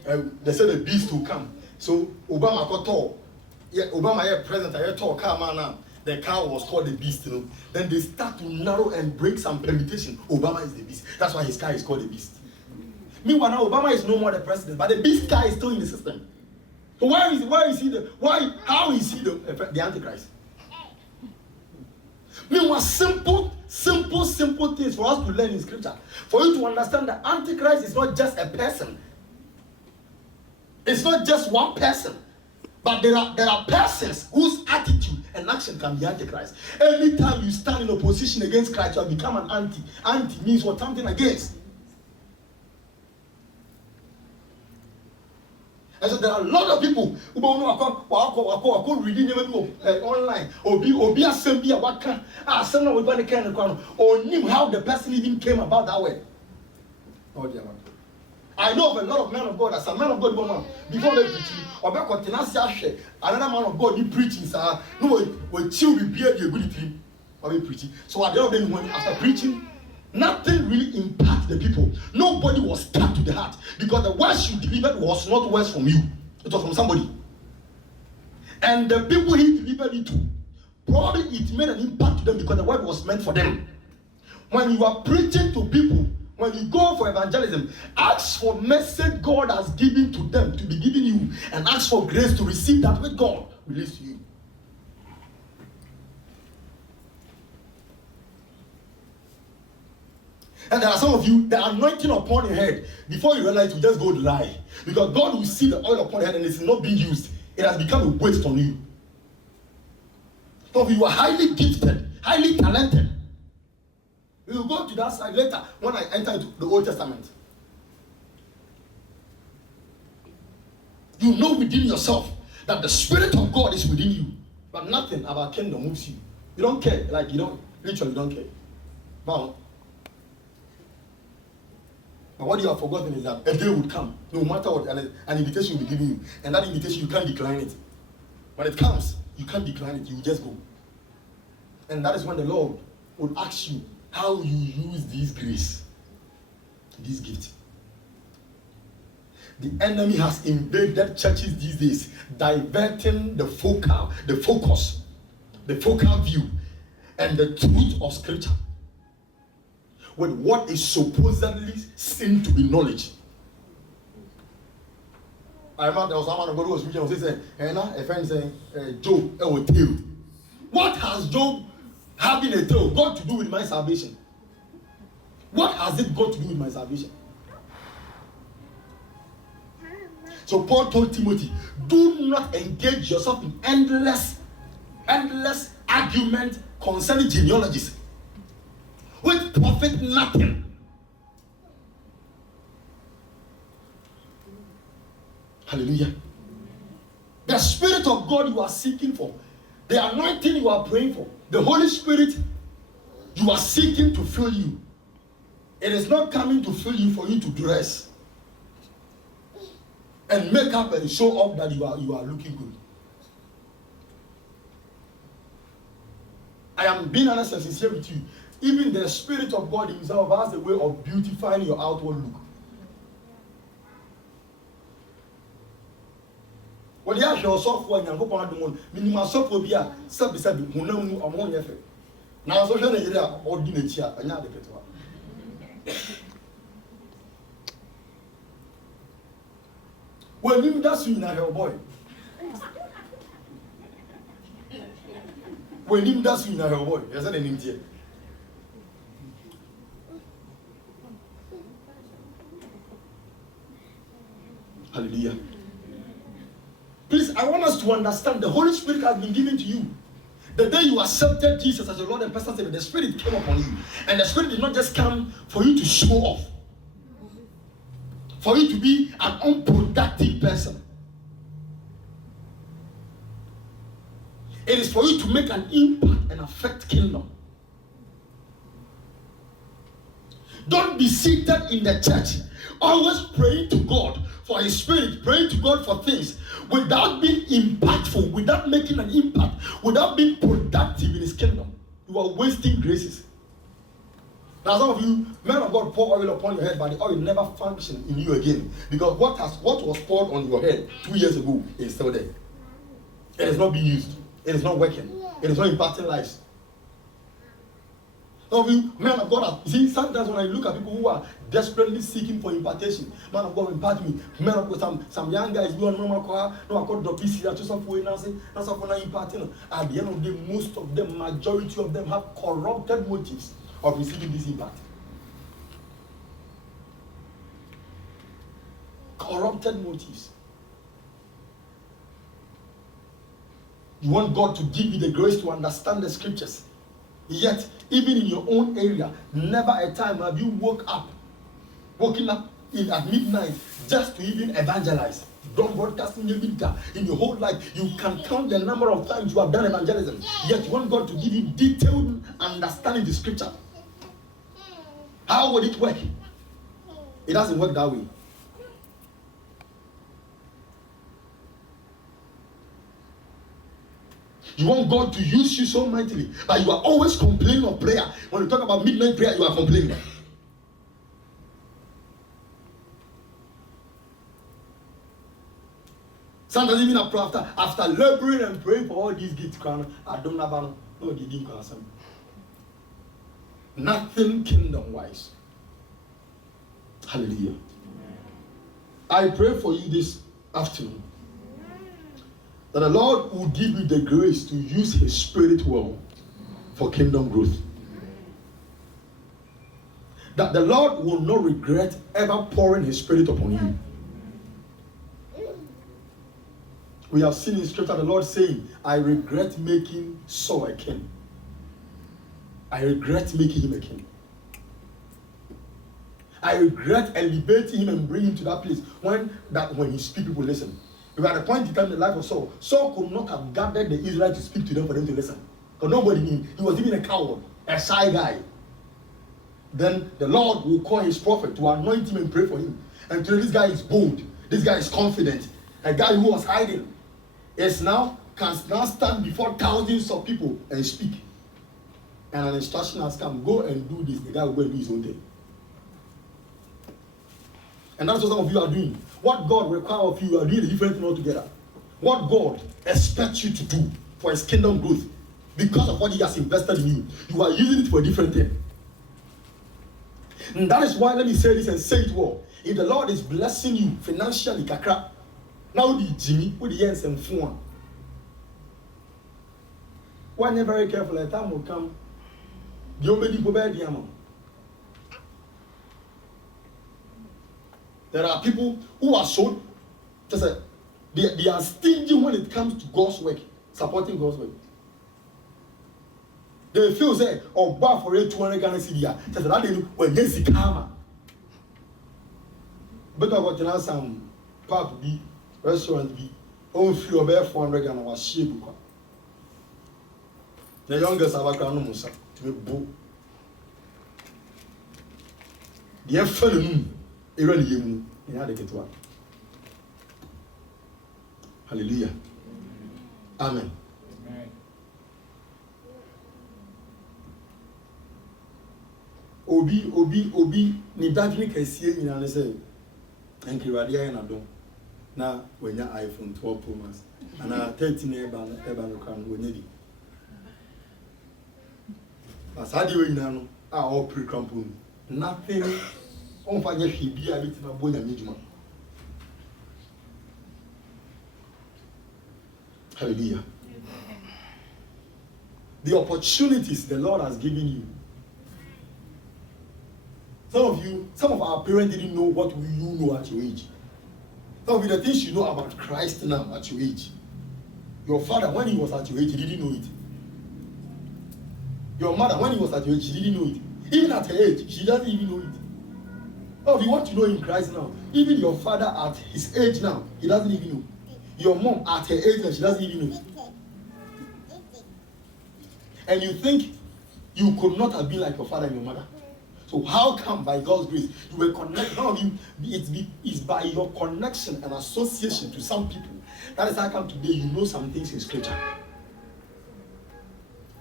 They said the beast will come. So Obama got tall. Yeah, Obama here president, I tall car man now. The car was called the beast, you know. Then they start to narrow and break some permutation. Obama is the beast. That's why his car is called the beast. Meanwhile, now Obama is no more the president, but the beast car is still in the system. So how is he the Antichrist? Meanwhile, simple things for us to learn in scripture. For you to understand that Antichrist is not just a person. It's not just one person. But there are persons whose attitude and action can be Antichrist. Anytime you stand in opposition against Christ, you have become an anti. Anti means what? Something against. And so there are a lot of people who don't know reading online or be assembly what can assembly with the kind of or knew how the person even came about that way. Oh dear man. I know of a lot of men of God, as a man of God before they preach, or back on Tenassia, another man of God, he preaching, sir. No, will chill with beard, the ability of preaching. So at the end of the day, after preaching, nothing really impacted the people. Nobody was cut to the heart because the words you delivered was not words from you, it was from somebody. And the people he delivered it to, probably it made an impact to them because the word was meant for them. When you are preaching to people, when you go for evangelism, ask for message God has given to them to be given you, and ask for grace to receive that which God released to you. And there are some of you, the anointing upon your head, before you realize, you just go to lie. Because God will see the oil upon your head and it's not being used. It has become a waste on you. Some of you are highly gifted, highly talented. We will go to that side later when I enter into the Old Testament. You know within yourself that the Spirit of God is within you, but nothing about kingdom moves you. You don't care, like you don't care. But what you have forgotten is that a day would come, no matter what, and an invitation will be given you, and that invitation you can't decline it. When it comes, you can't decline it, you just go. And that is when the Lord would ask you how you use this grace, this gift. The enemy has invaded churches these days, diverting the focus, the focal view, and the truth of Scripture with what is supposedly seen to be knowledge. I remember there was someone who was reading, was saying, a friend saying, Job, a tail. What has Job having a tail got to do with my salvation? What has it got to do with my salvation? So Paul told Timothy, do not engage yourself in endless argument concerning genealogies, which profit nothing. Hallelujah. The Spirit of God you are seeking for, the anointing you are praying for, the Holy Spirit you are seeking to fill you, it is not coming to fill you for you to dress and make up and show off that you are looking good. I am being honest and sincere with you. Even the Spirit of God himself has a way of beautifying your outward look. When you have your software and you go on the moon, minimum software be a sub-sabi, who know among your effort. Now, social area or dinner chair, another pet. When you that's you now, your boy. When you that's you now, your boy. There's an name here. Hallelujah. Please, I want us to understand the Holy Spirit has been given to you. The day you accepted Jesus as your Lord and personal Savior, the Spirit came upon you. And the Spirit did not just come for you to show off, for you to be an unproductive person. It is for you to make an impact and affect kingdom. Don't be seated in the church, always praying to God for His Spirit, praying to God for things, without being impactful, without making an impact, without being productive in His kingdom. You are wasting graces. Now some of you, men of God, pour oil upon your head, but the oil never function in you again. Because what was poured on your head 2 years ago is still there. It is not being used. It is not working. It is not impacting lives. Some of you, men of God, see, sometimes when I look at people who are desperately seeking for impartation, man of God, impart me. Men of God, some young guys do a normal choir, no, I call the PC, I just have to that's not imparting. At the end of the day, most of them, majority of them have corrupted motives of receiving this impact. Corrupted motives. You want God to give you the grace to understand the scriptures. Yet, even in your own area, never a time have you woken up at midnight just to even evangelize. Don't broadcast in your winter. In your whole life, you can count the number of times you have done evangelism. Yet, you want God to give you detailed understanding the scripture. How would it work? It doesn't work that way. You want God to use you so mightily, but you are always complaining of prayer. When you talk about midnight prayer, you are complaining. Sometimes even after laboring and praying for all these gifts, I don't know no, they didn't come. Nothing kingdom-wise. Hallelujah. I pray for you this afternoon that the Lord will give you the grace to use His Spirit well for kingdom growth. That the Lord will not regret ever pouring His Spirit upon you. We have seen in Scripture the Lord saying, I regret making Saul a king. I regret making him a king. I regret elevating him and bringing him to that place when he speaks, people listen. We were at a point in time in the life of Saul. Saul could not have gathered the Israelites to speak to them for them to listen. Because nobody knew. He was even a coward, a shy guy. Then the Lord will call His prophet to anoint him and pray for him. And today this guy is bold. This guy is confident. A guy who was hiding is now can now stand before thousands of people and speak. And an instruction has come, go and do this. The guy will go and do his own thing. And that's what some of you are doing. What God requires of you, you are doing a different thing altogether. What God expects you to do for his kingdom growth, because of what he has invested in you, you are using it for a different thing. And that is why, let me say this and say it well. If the Lord is blessing you financially, kakra, now the Jimmy, with the ends and phone. When you're very careful, a time will come. There are people who are so, just they are stingy when it comes to God's work, supporting God's work. They feel say, oh, bar for a 200 Ghana cedi. Just that they when yes, it come. But I got to some park B, restaurant B, own free of 400 Ghana was sheep. The youngest have a crown musa to be book. The afternoon, even you in how they get one. Hallelujah. Amen. Obi, ni dadri kesiye ina ne say enki radia na don na wenya iPhone 12 Pro Max ana 13 eba no kan wenya bi asadi we ina no a all pre-crampon nothing on fanya hwibia bi tina bonya medjuma. Hallelujah. The opportunities the Lord has given you. Some of our parents didn't know what you know at your age. Some of you, the things you know about Christ now at your age. Your father, when he was at your age, he didn't know it. Your mother, when he was at your age, she didn't know it. Even at her age, she doesn't even know it. Some of you want to know in Christ now. Even your father at his age now, he doesn't even know. Your mom at her age now, she doesn't even know. And you think you could not have been like your father and your mother? So how come by God's grace you were connected? None of you, it's by your connection and association to some people. That is how come today you know some things in scripture.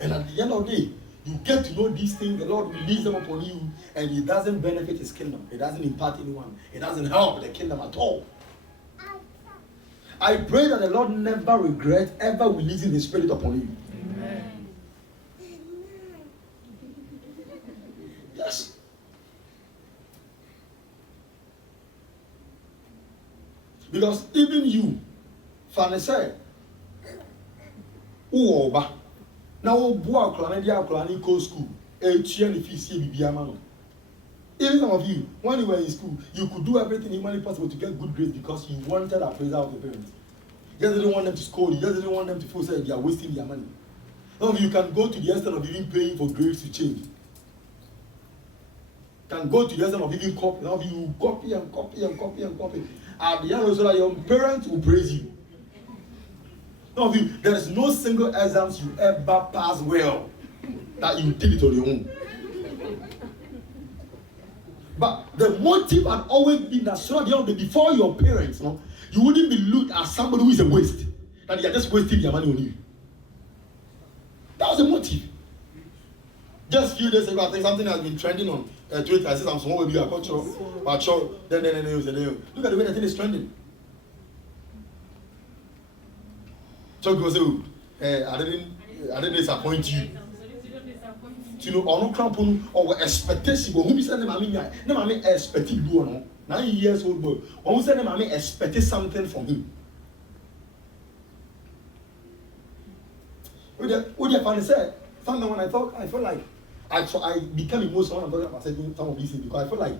And at the end of the day, you get to know these things, the Lord release them upon you, and it doesn't benefit his kingdom. It doesn't impart anyone. It doesn't help the kingdom at all. I pray that the Lord never regret ever releasing his spirit upon you. Amen. Yes. Because even you, Fanny said, Uoba, now Boa Clanadia Clani Co school, even some of you, when you were in school, you could do everything humanly possible to get good grades because you wanted appraisal of the parents. You just didn't want them to scold you, just didn't want them to feel like they are wasting their money. Some of you can go to the extent of even paying for grades to change. Can go to the extent of even copy. Now you copy and copy and copy and copy. At the end of so that your parents will praise you. Some of you, there is no single exams you ever pass well that you did it on your own. But the motive had always been that so at the end of the day, before your parents, you wouldn't be looked at somebody who is a waste. That they are just wasting their money on you. That was the motive. Just a few days ago, I think something has been trending on Twitter. I said I'm small with you, cultural, but sure. Then look at the way the thing is trending. So go say, I didn't disappoint you. You know, or no crampon or expectation. But who be saying, "Mommy, expecting do or no?" 9 years old boy. Or who said, "Mommy, expecting something from him." What the funny said? Something when I felt like I became emotional when I'm talking about some of these things because I feel like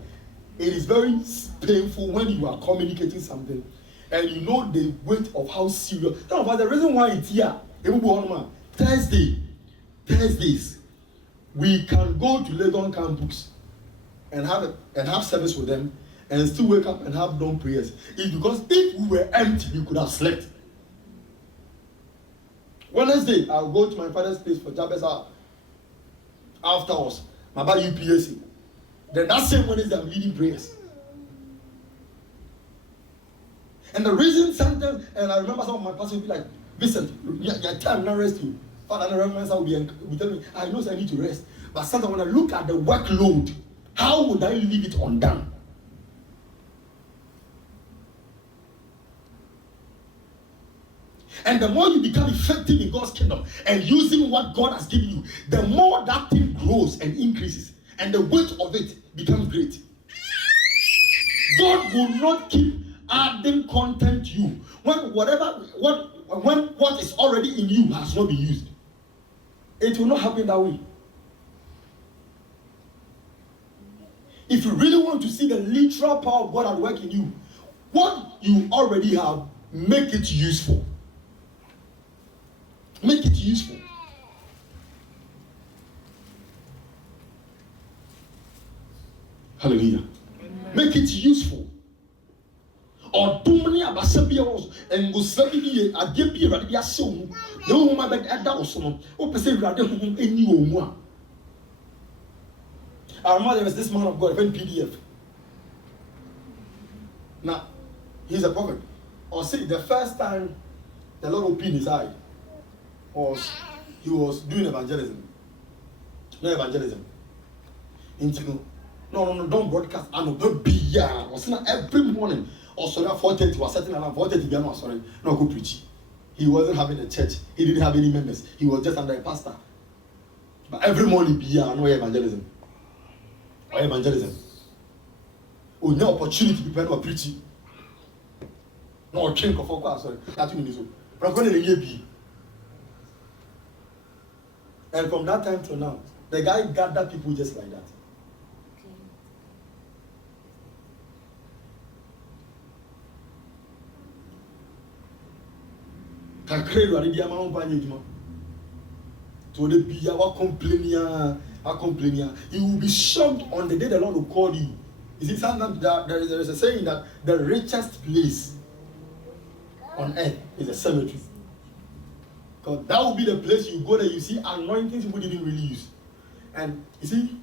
it is very painful when you are communicating something and you know the weight of how serious. The reason why it's here, Thursdays, we can go to Legon campus and have service with them and still wake up and have long prayers. It's because if we were empty, we could have slept. Wednesday, I'll go to my father's place for Jabez afterwards. My bad UPSC. Then that same Wednesday, I'm leading prayers. And the reason sometimes, and I remember some of my pastors would be like, Listen, your time not resting. Father, I will be telling me, I know I need to rest. But sometimes when I look at the workload, how would I leave it undone? And the more you become effective in God's kingdom and using what God has given you, the more that thing grows and increases, and the weight of it becomes great. God will not keep adding content to you when what is already in you has not been used. It will not happen that way. If you really want to see the literal power of God at work in you, what you already have, make it useful. Make it useful. Hallelujah. Amen. Make it useful. Or dumni abasabia was and go sabi ade bi rade ya se omu. Na wo ma be da wo so no. O pese rade hu eni omu a. I remember there was this man of God, even PDF. Now, he's a prophet. Or see, the first time the Lord opened his eye was he was doing evangelism. No evangelism. No, don't broadcast. I know, don't be here. Was not every morning. Or sorry, 4:30 was setting around 4:30. Sorry, no go preach. He wasn't having a church. He didn't have any members. He was just under a pastor. But every morning be here. No evangelism. Or evangelism. Oh, no opportunity to be preaching. No drink of alcohol. Sorry, that's what you but when they be. And from that time till now, the guy gathered people just like that. Kakre wari di ama on panye djuma. To the biya wa complainia. You will be shocked on the day the Lord will call you. You see, sometimes there is a saying that the richest place on earth is a cemetery. Because that will be the place you go there, you see anointings people didn't really use. And you see,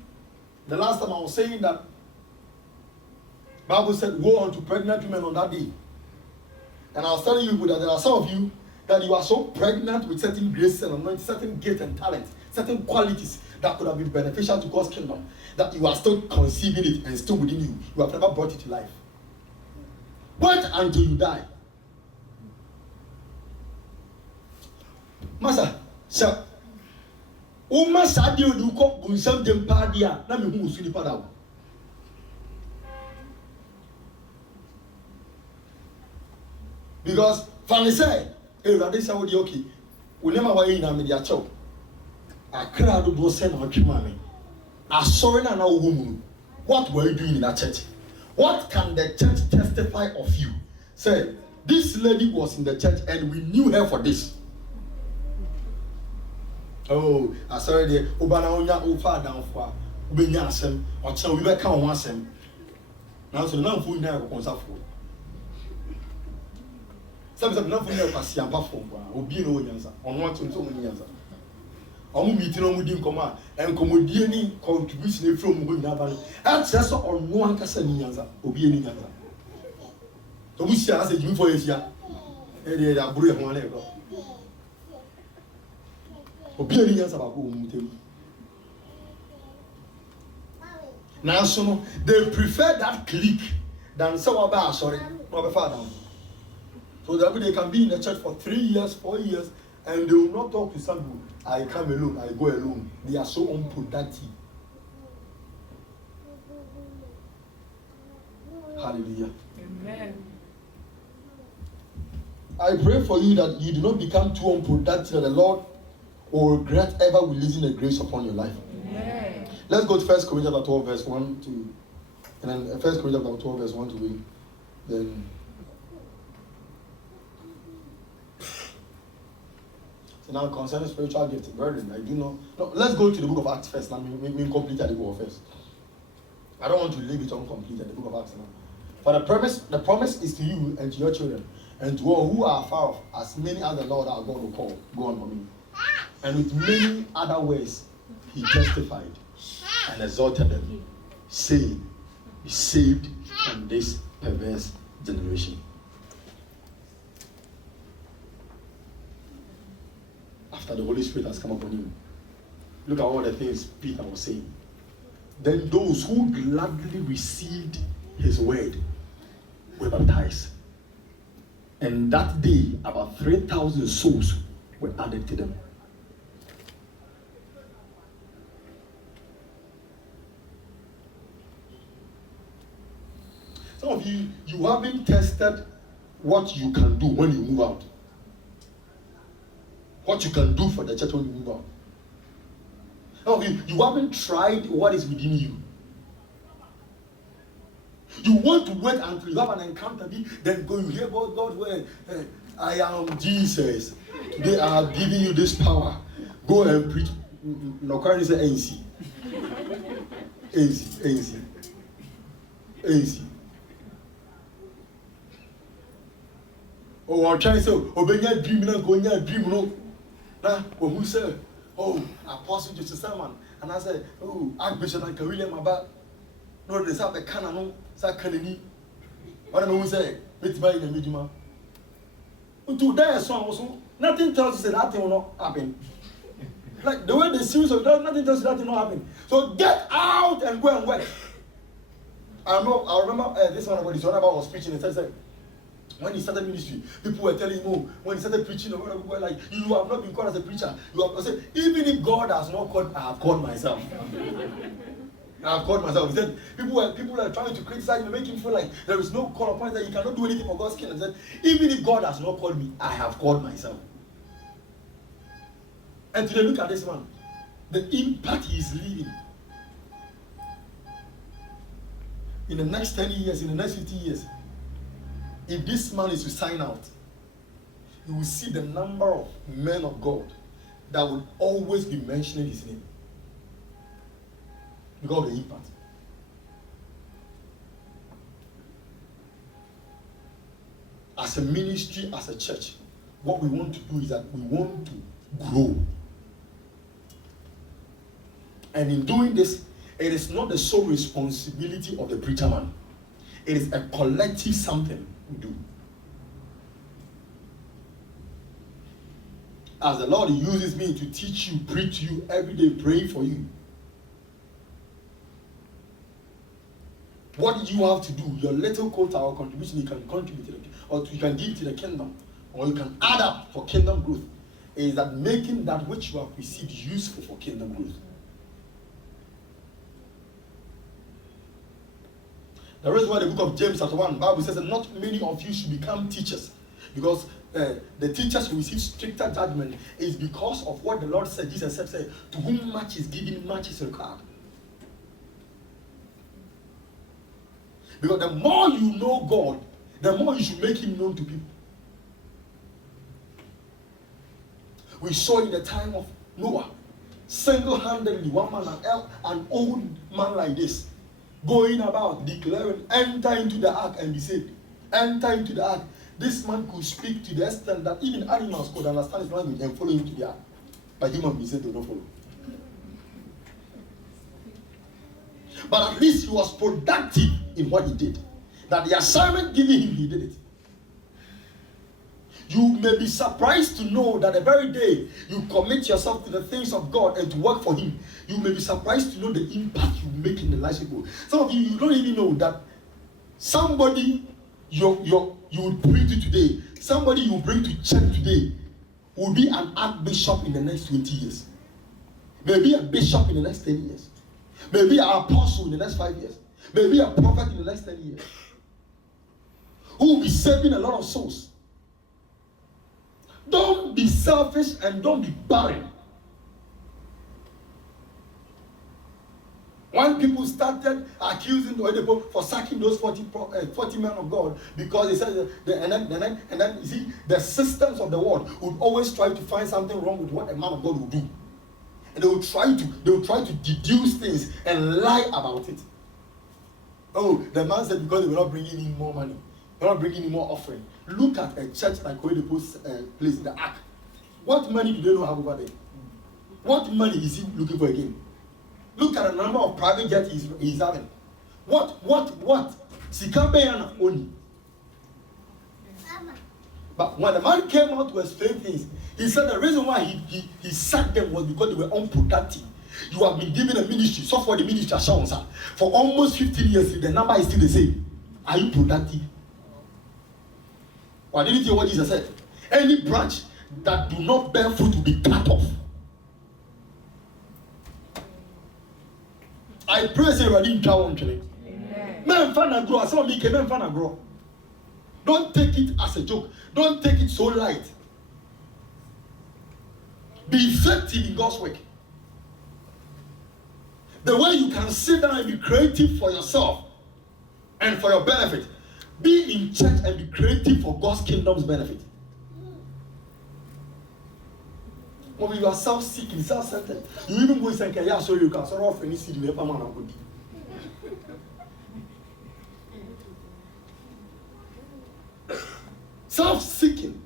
the last time I was saying that Bible said, woe unto pregnant women on that day. And I was telling you that there are some of you that you are so pregnant with certain grace and anointing, certain gifts and talents, certain qualities that could have been beneficial to God's kingdom, that you are still conceiving it and still within you. You have never brought it to life. Wait until you die. Master, sir, Uma Sadio do cock will send them pardia, let me who sleep out. Because Fanny said, hey, Radis Saudi, okay, we never were in a media show. I cried to go send our money. I saw an old woman. What were you doing in that church? What can the church testify of you? Say, this lady was in the church and we knew her for this. Oh, I saw the Ubana Onya Ufa down for Ubinyasem, or tell we back on once. Now, so now food never comes up for. Some of them for never pass Yampa for Ubi no answer on one to so many answers. I'm meeting on within command and commodity contribution from Winnavan. That's just on one Cassanianza, Ubi any answer. So we see as a Jim for Asia, and they are brave one ever. Opinions about whom now, so they prefer that clique than so about sorry, not father. So that they can be in the church for 3 years, 4 years, and they will not talk to some people. I come alone, I go alone. They are so unproductive. Hallelujah. Amen. I pray for you that you do not become too unproductive, that the Lord will regret ever releasing the grace upon your life. Amen. Let's go to 1 Corinthians 12, verse 1 to, and then 1 Corinthians 12, verse 1 to 8. Then, so now concerning spiritual gifts, brethren, I do not. No, let's go to the book of Acts first. Let me complete the book of first. I don't want to leave it uncompleted, the book of Acts now. For the promise is to you and to your children, and to all who are far off, as many as the Lord our God will call. Go on for me. And with many other words, he testified and exhorted them, saying, be saved from this perverse generation. after the Holy Spirit has come upon him. Look at all the things Peter was saying. Then those who gladly received his word were baptized. And that day, about 3,000 souls were added to them. Some of you haven't tested what you can do when you move out. What you can do for the church when you move out. Some of you haven't tried what is within you. You want to wait until you have an encounter, then go, you hear God's word. I am Jesus. Today I have given you this power. Go and preach. No, currently say ANC. ANC. Oh, I'm trying to say, obey your dream, no, go in your dream, no. Nah, well, who said, oh, Apostle Joseph Simon, and I said, oh, Archbishop and William about. No, they have a canon, Sakanini. What am I say? It's by the medium. Today, so also, nothing tells you that nothing will not happen. Like the way the series of nothing tells you that nothing will happen. So get out and go and work. I remember this one about was preaching and said, when he started ministry, people were telling him, oh, when he started preaching, people were like, you have not been called as a preacher. You have said, even if God has not called, I have called myself. I have called myself. He said, people are trying to criticize me, make him feel like there is no call upon that you cannot do anything for God's kingdom. He said, even if God has not called me, I have called myself. And today, look at this man. The impact he is leaving. In the next 10 years, in the next 15 years, if this man is to sign out, you will see the number of men of God that will always be mentioning his name. Because of the impact. As a ministry, as a church, what we want to do is that we want to grow. And in doing this, it is not the sole responsibility of the preacher man. It is a collective something we do. As the Lord uses me to teach you, preach to you every day, pray for you. What you have to do, your little quota or contribution, you can contribute to or you can give to the kingdom, or you can add up for kingdom growth, is that making that which you have received useful for kingdom growth. The reason why the book of James chapter 1, Bible says that not many of you should become teachers, because the teachers who receive stricter judgment is because of what the Lord said. Jesus said, to whom much is given, much is required. Because the more you know God, the more you should make him known to people. We saw in the time of Noah, single-handedly, one man, an old man like this, going about declaring, enter into the ark and be saved. Enter into the ark. This man could speak to the extent that even animals could understand his language and follow him to the ark. But human beings said they don't follow. But at least he was productive in what he did. That the assignment given him, he did it. You may be surprised to know that the very day you commit yourself to the things of God and to work for him, you may be surprised to know the impact you make in the lives of people. Some of you don't even know that somebody you would bring to today, somebody you bring to church today, will be an archbishop in the next 20 years. Maybe a bishop in the next 10 years. Maybe an apostle in the next 5 years. Maybe a prophet in the next 10 years. Who will be saving a lot of souls. Don't be selfish and don't be barren. When people started accusing the people for sacking those 40 men of God, because they said, and then you see, the systems of the world would always try to find something wrong with what a man of God would do. And they will try to deduce things and lie about it. Oh, the man said because they were not bringing in more money, they were not bringing in more offering. Look at a church like Oedipu's place in the ark. What money do they not have over there? What money is he looking for again? Look at the number of private jets he's having. What? Sikabeyana only. But when the man came out to explain things, he said the reason why he sacked them was because they were unproductive. You have been given a ministry, so for the ministry, for almost 15 years, the number is still the same. Are you productive? Why didn't you hear what Jesus said? Any branch that do not bear fruit will be cut off. I pray say ready in town. Men fan grow. Some of me can men fan grow. Don't take it as a joke. Don't take it so light. Be effective in God's work. The way you can sit down and be creative for yourself and for your benefit. Be in church and be creative for God's kingdom's benefit. When you are self-seeking, self-centered, you even go and say, "Yeah, so you can sort of any seed you ever man good." Self-seeking.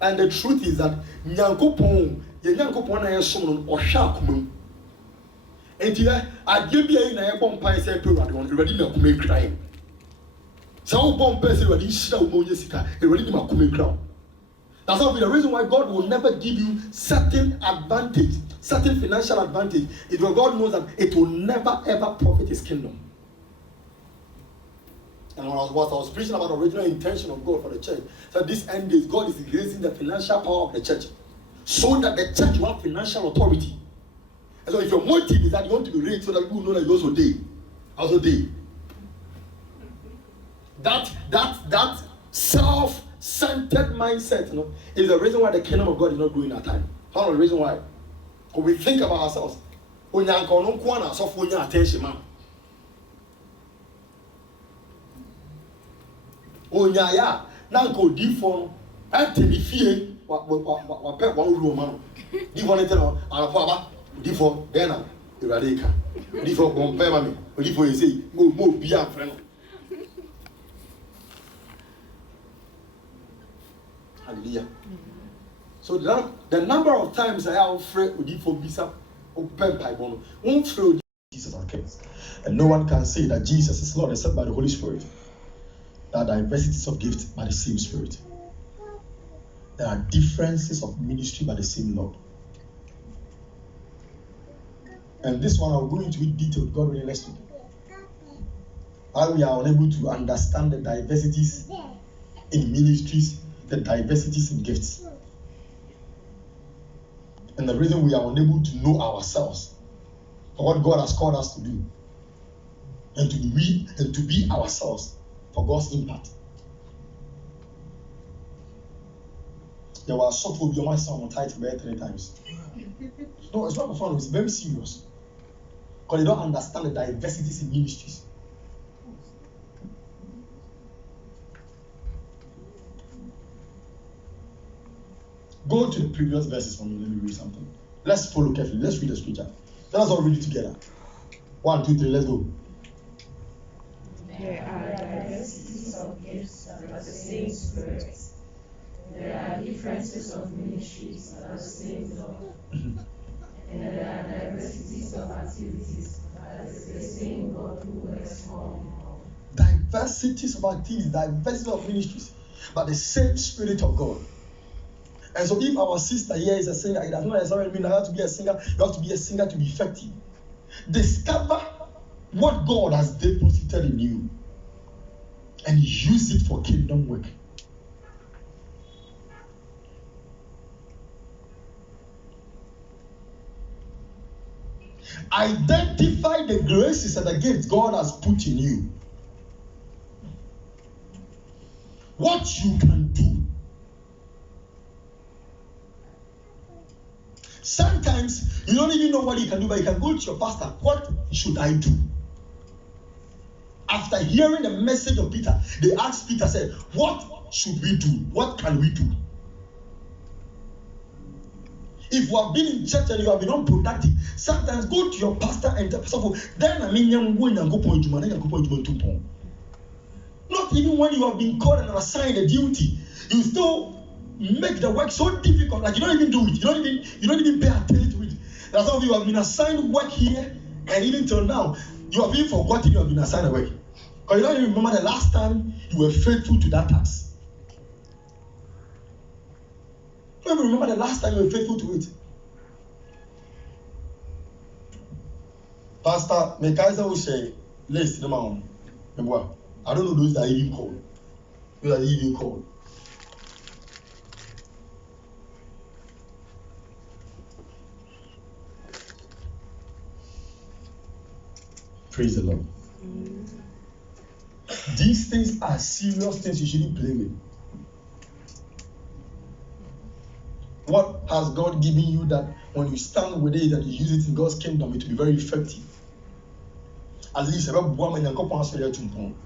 And the truth is that Nyankopon na yesom no ohwa akomam. Enti ade bia na yebom pan say pe wade on ready na akoma ekran. So wo bom pan say ready shira wo monye sika, ready na akoma ekran. That's why the reason why God will never give you certain advantage, certain financial advantage, is because God knows that it will never ever profit His kingdom. And when I was preaching about the original intention of God for the church, so this end is God is raising the financial power of the church, so that the church will have financial authority. And so if your motive is that you want to be rich, so that people know that you also day. That self-centered mindset, is the reason why the kingdom of God is not growing at time. How the reason why? Because we think about ourselves. When you are attention, man. Onyaya na nko difo ante bi fie wa pe wa ru ma no difo ne te no arapo aba difo den na irade ka difo bon pe ma me difo yesi mo bi afre no. Hallelujah. So the number of times I have afraid difo bisa open pai bono won through Jesus on case, and no one can say that Jesus is Lord except by the Holy Spirit. There are diversities of gifts by the same Spirit. There are differences of ministry by the same Lord. And this one I'll go into in detail, God willing, next week. How we are unable to understand the diversities in ministries, the diversities in gifts. And the reason we are unable to know ourselves for what God has called us to do. And to be ourselves for God's impact. There was so to be on my son on title 3 times. No, it's not fun, it's very serious. Because they don't understand the diversities in ministries. Go to the previous verses for me. Let me read something. Let's follow carefully. Let's read the scripture. Let us all read it together. 1, 2, 3, let's go. There are diversities of gifts, but the same Spirit. There are differences of ministries, but the same Lord. And there are diversities of activities, but it's the same God who works all in all. Diversities of activities, diversities of ministries, but the same Spirit of God. And so if our sister here is a singer, it does not necessarily mean that you have to be a singer. You have to be a singer to be effective. Discover what God has deposited in you and use it for kingdom work. Identify the graces and the gifts God has put in you. What you can do. Sometimes you don't even know what you can do, but you can go to your pastor. What should I do? After hearing the message of Peter, they asked Peter, said, what should we do? What can we do? If you have been in church and you have been unproductive, sometimes go to your pastor and tell yourself, then I mean, not even when you have been called and assigned a duty, you still make the work so difficult, like you don't even do it. You don't even pay attention to it. That's how you have been assigned work here, and even till now, you have even forgotten you have been assigned a work. Because you don't even remember the last time you were faithful to that task. You don't even remember the last time you were faithful to it. Pastor Mekaisa will say, list the man. I don't know those that are even called. Those that are even called. Praise the Lord. These things are serious things you shouldn't play with. What has God given you that when you stand with it and you use it in God's kingdom, it will be very effective? At least about woman and couple answer to him.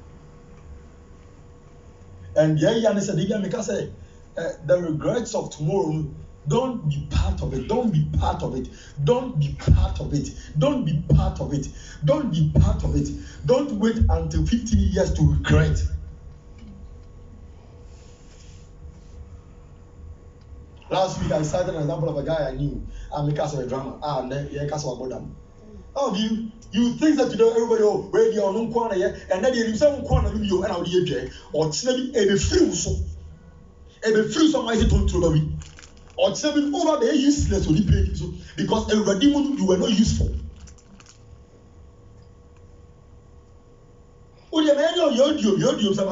And yeah, said, the regrets of tomorrow, don't be part of it. Don't be part of it. Don't be part of it. Don't be part of it. Don't be part of it. Don't wait until 15 years to regret. Last week I cited an example of a guy I knew, and because of a drama, and then because of them. Oh, you think that you know everybody radio on corner here, and then you say corner you and I'll be or maybe a free so my don't throw away. Or seven over there useless to pay so because everybody you were not useful. Oh, the man your some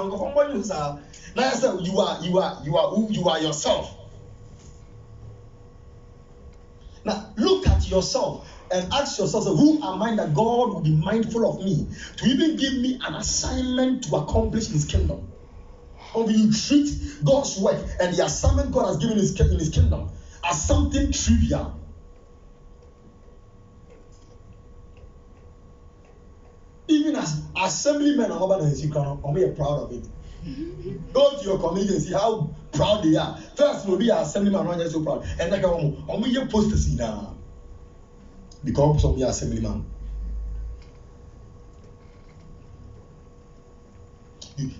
now you are yourself. Now look at yourself and ask yourself, who am I that God will be mindful of me to even give me an assignment to accomplish His kingdom? Or will you treat God's work and the assignment God has given in His kingdom as something trivial? Even as assemblymen are proud of it. Go to your community and see how proud they are. First, will be assemblyman not just so proud, and like you post to see now because some assemblyman.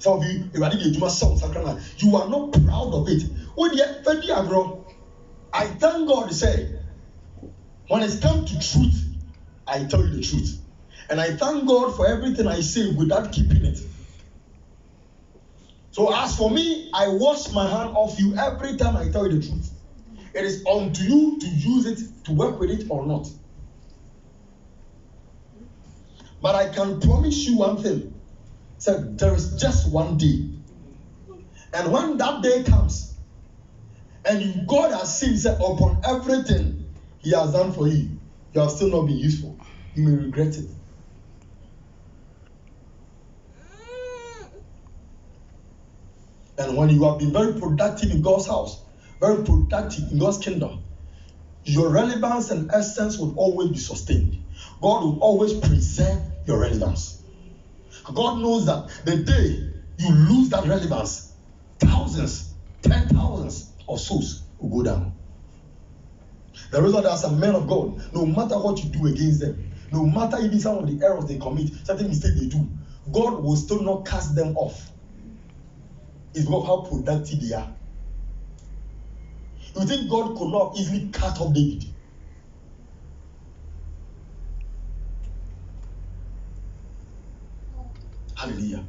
Some of you, you are not proud of it. I thank God to say, when it's come to truth, I tell you the truth. And I thank God for everything I say without keeping it. So as for me, I wash my hand off you every time I tell you the truth. It is unto you to use it, to work with it or not. But I can promise you one thing. So there is just one day. And when that day comes, and God has seen upon everything He has done for you, you have still not been useful. You may regret it. And when you have been very productive in God's house, very productive in God's kingdom, your relevance and essence will always be sustained. God will always preserve your relevance. God knows that the day you lose that relevance, thousands, 10,000s of souls will go down. The reason there are some men of God, no matter what you do against them, no matter even some of the errors they commit, certain mistakes they do, God will still not cast them off. It's about how productive they are. You think God could not easily cut off David? Hallelujah.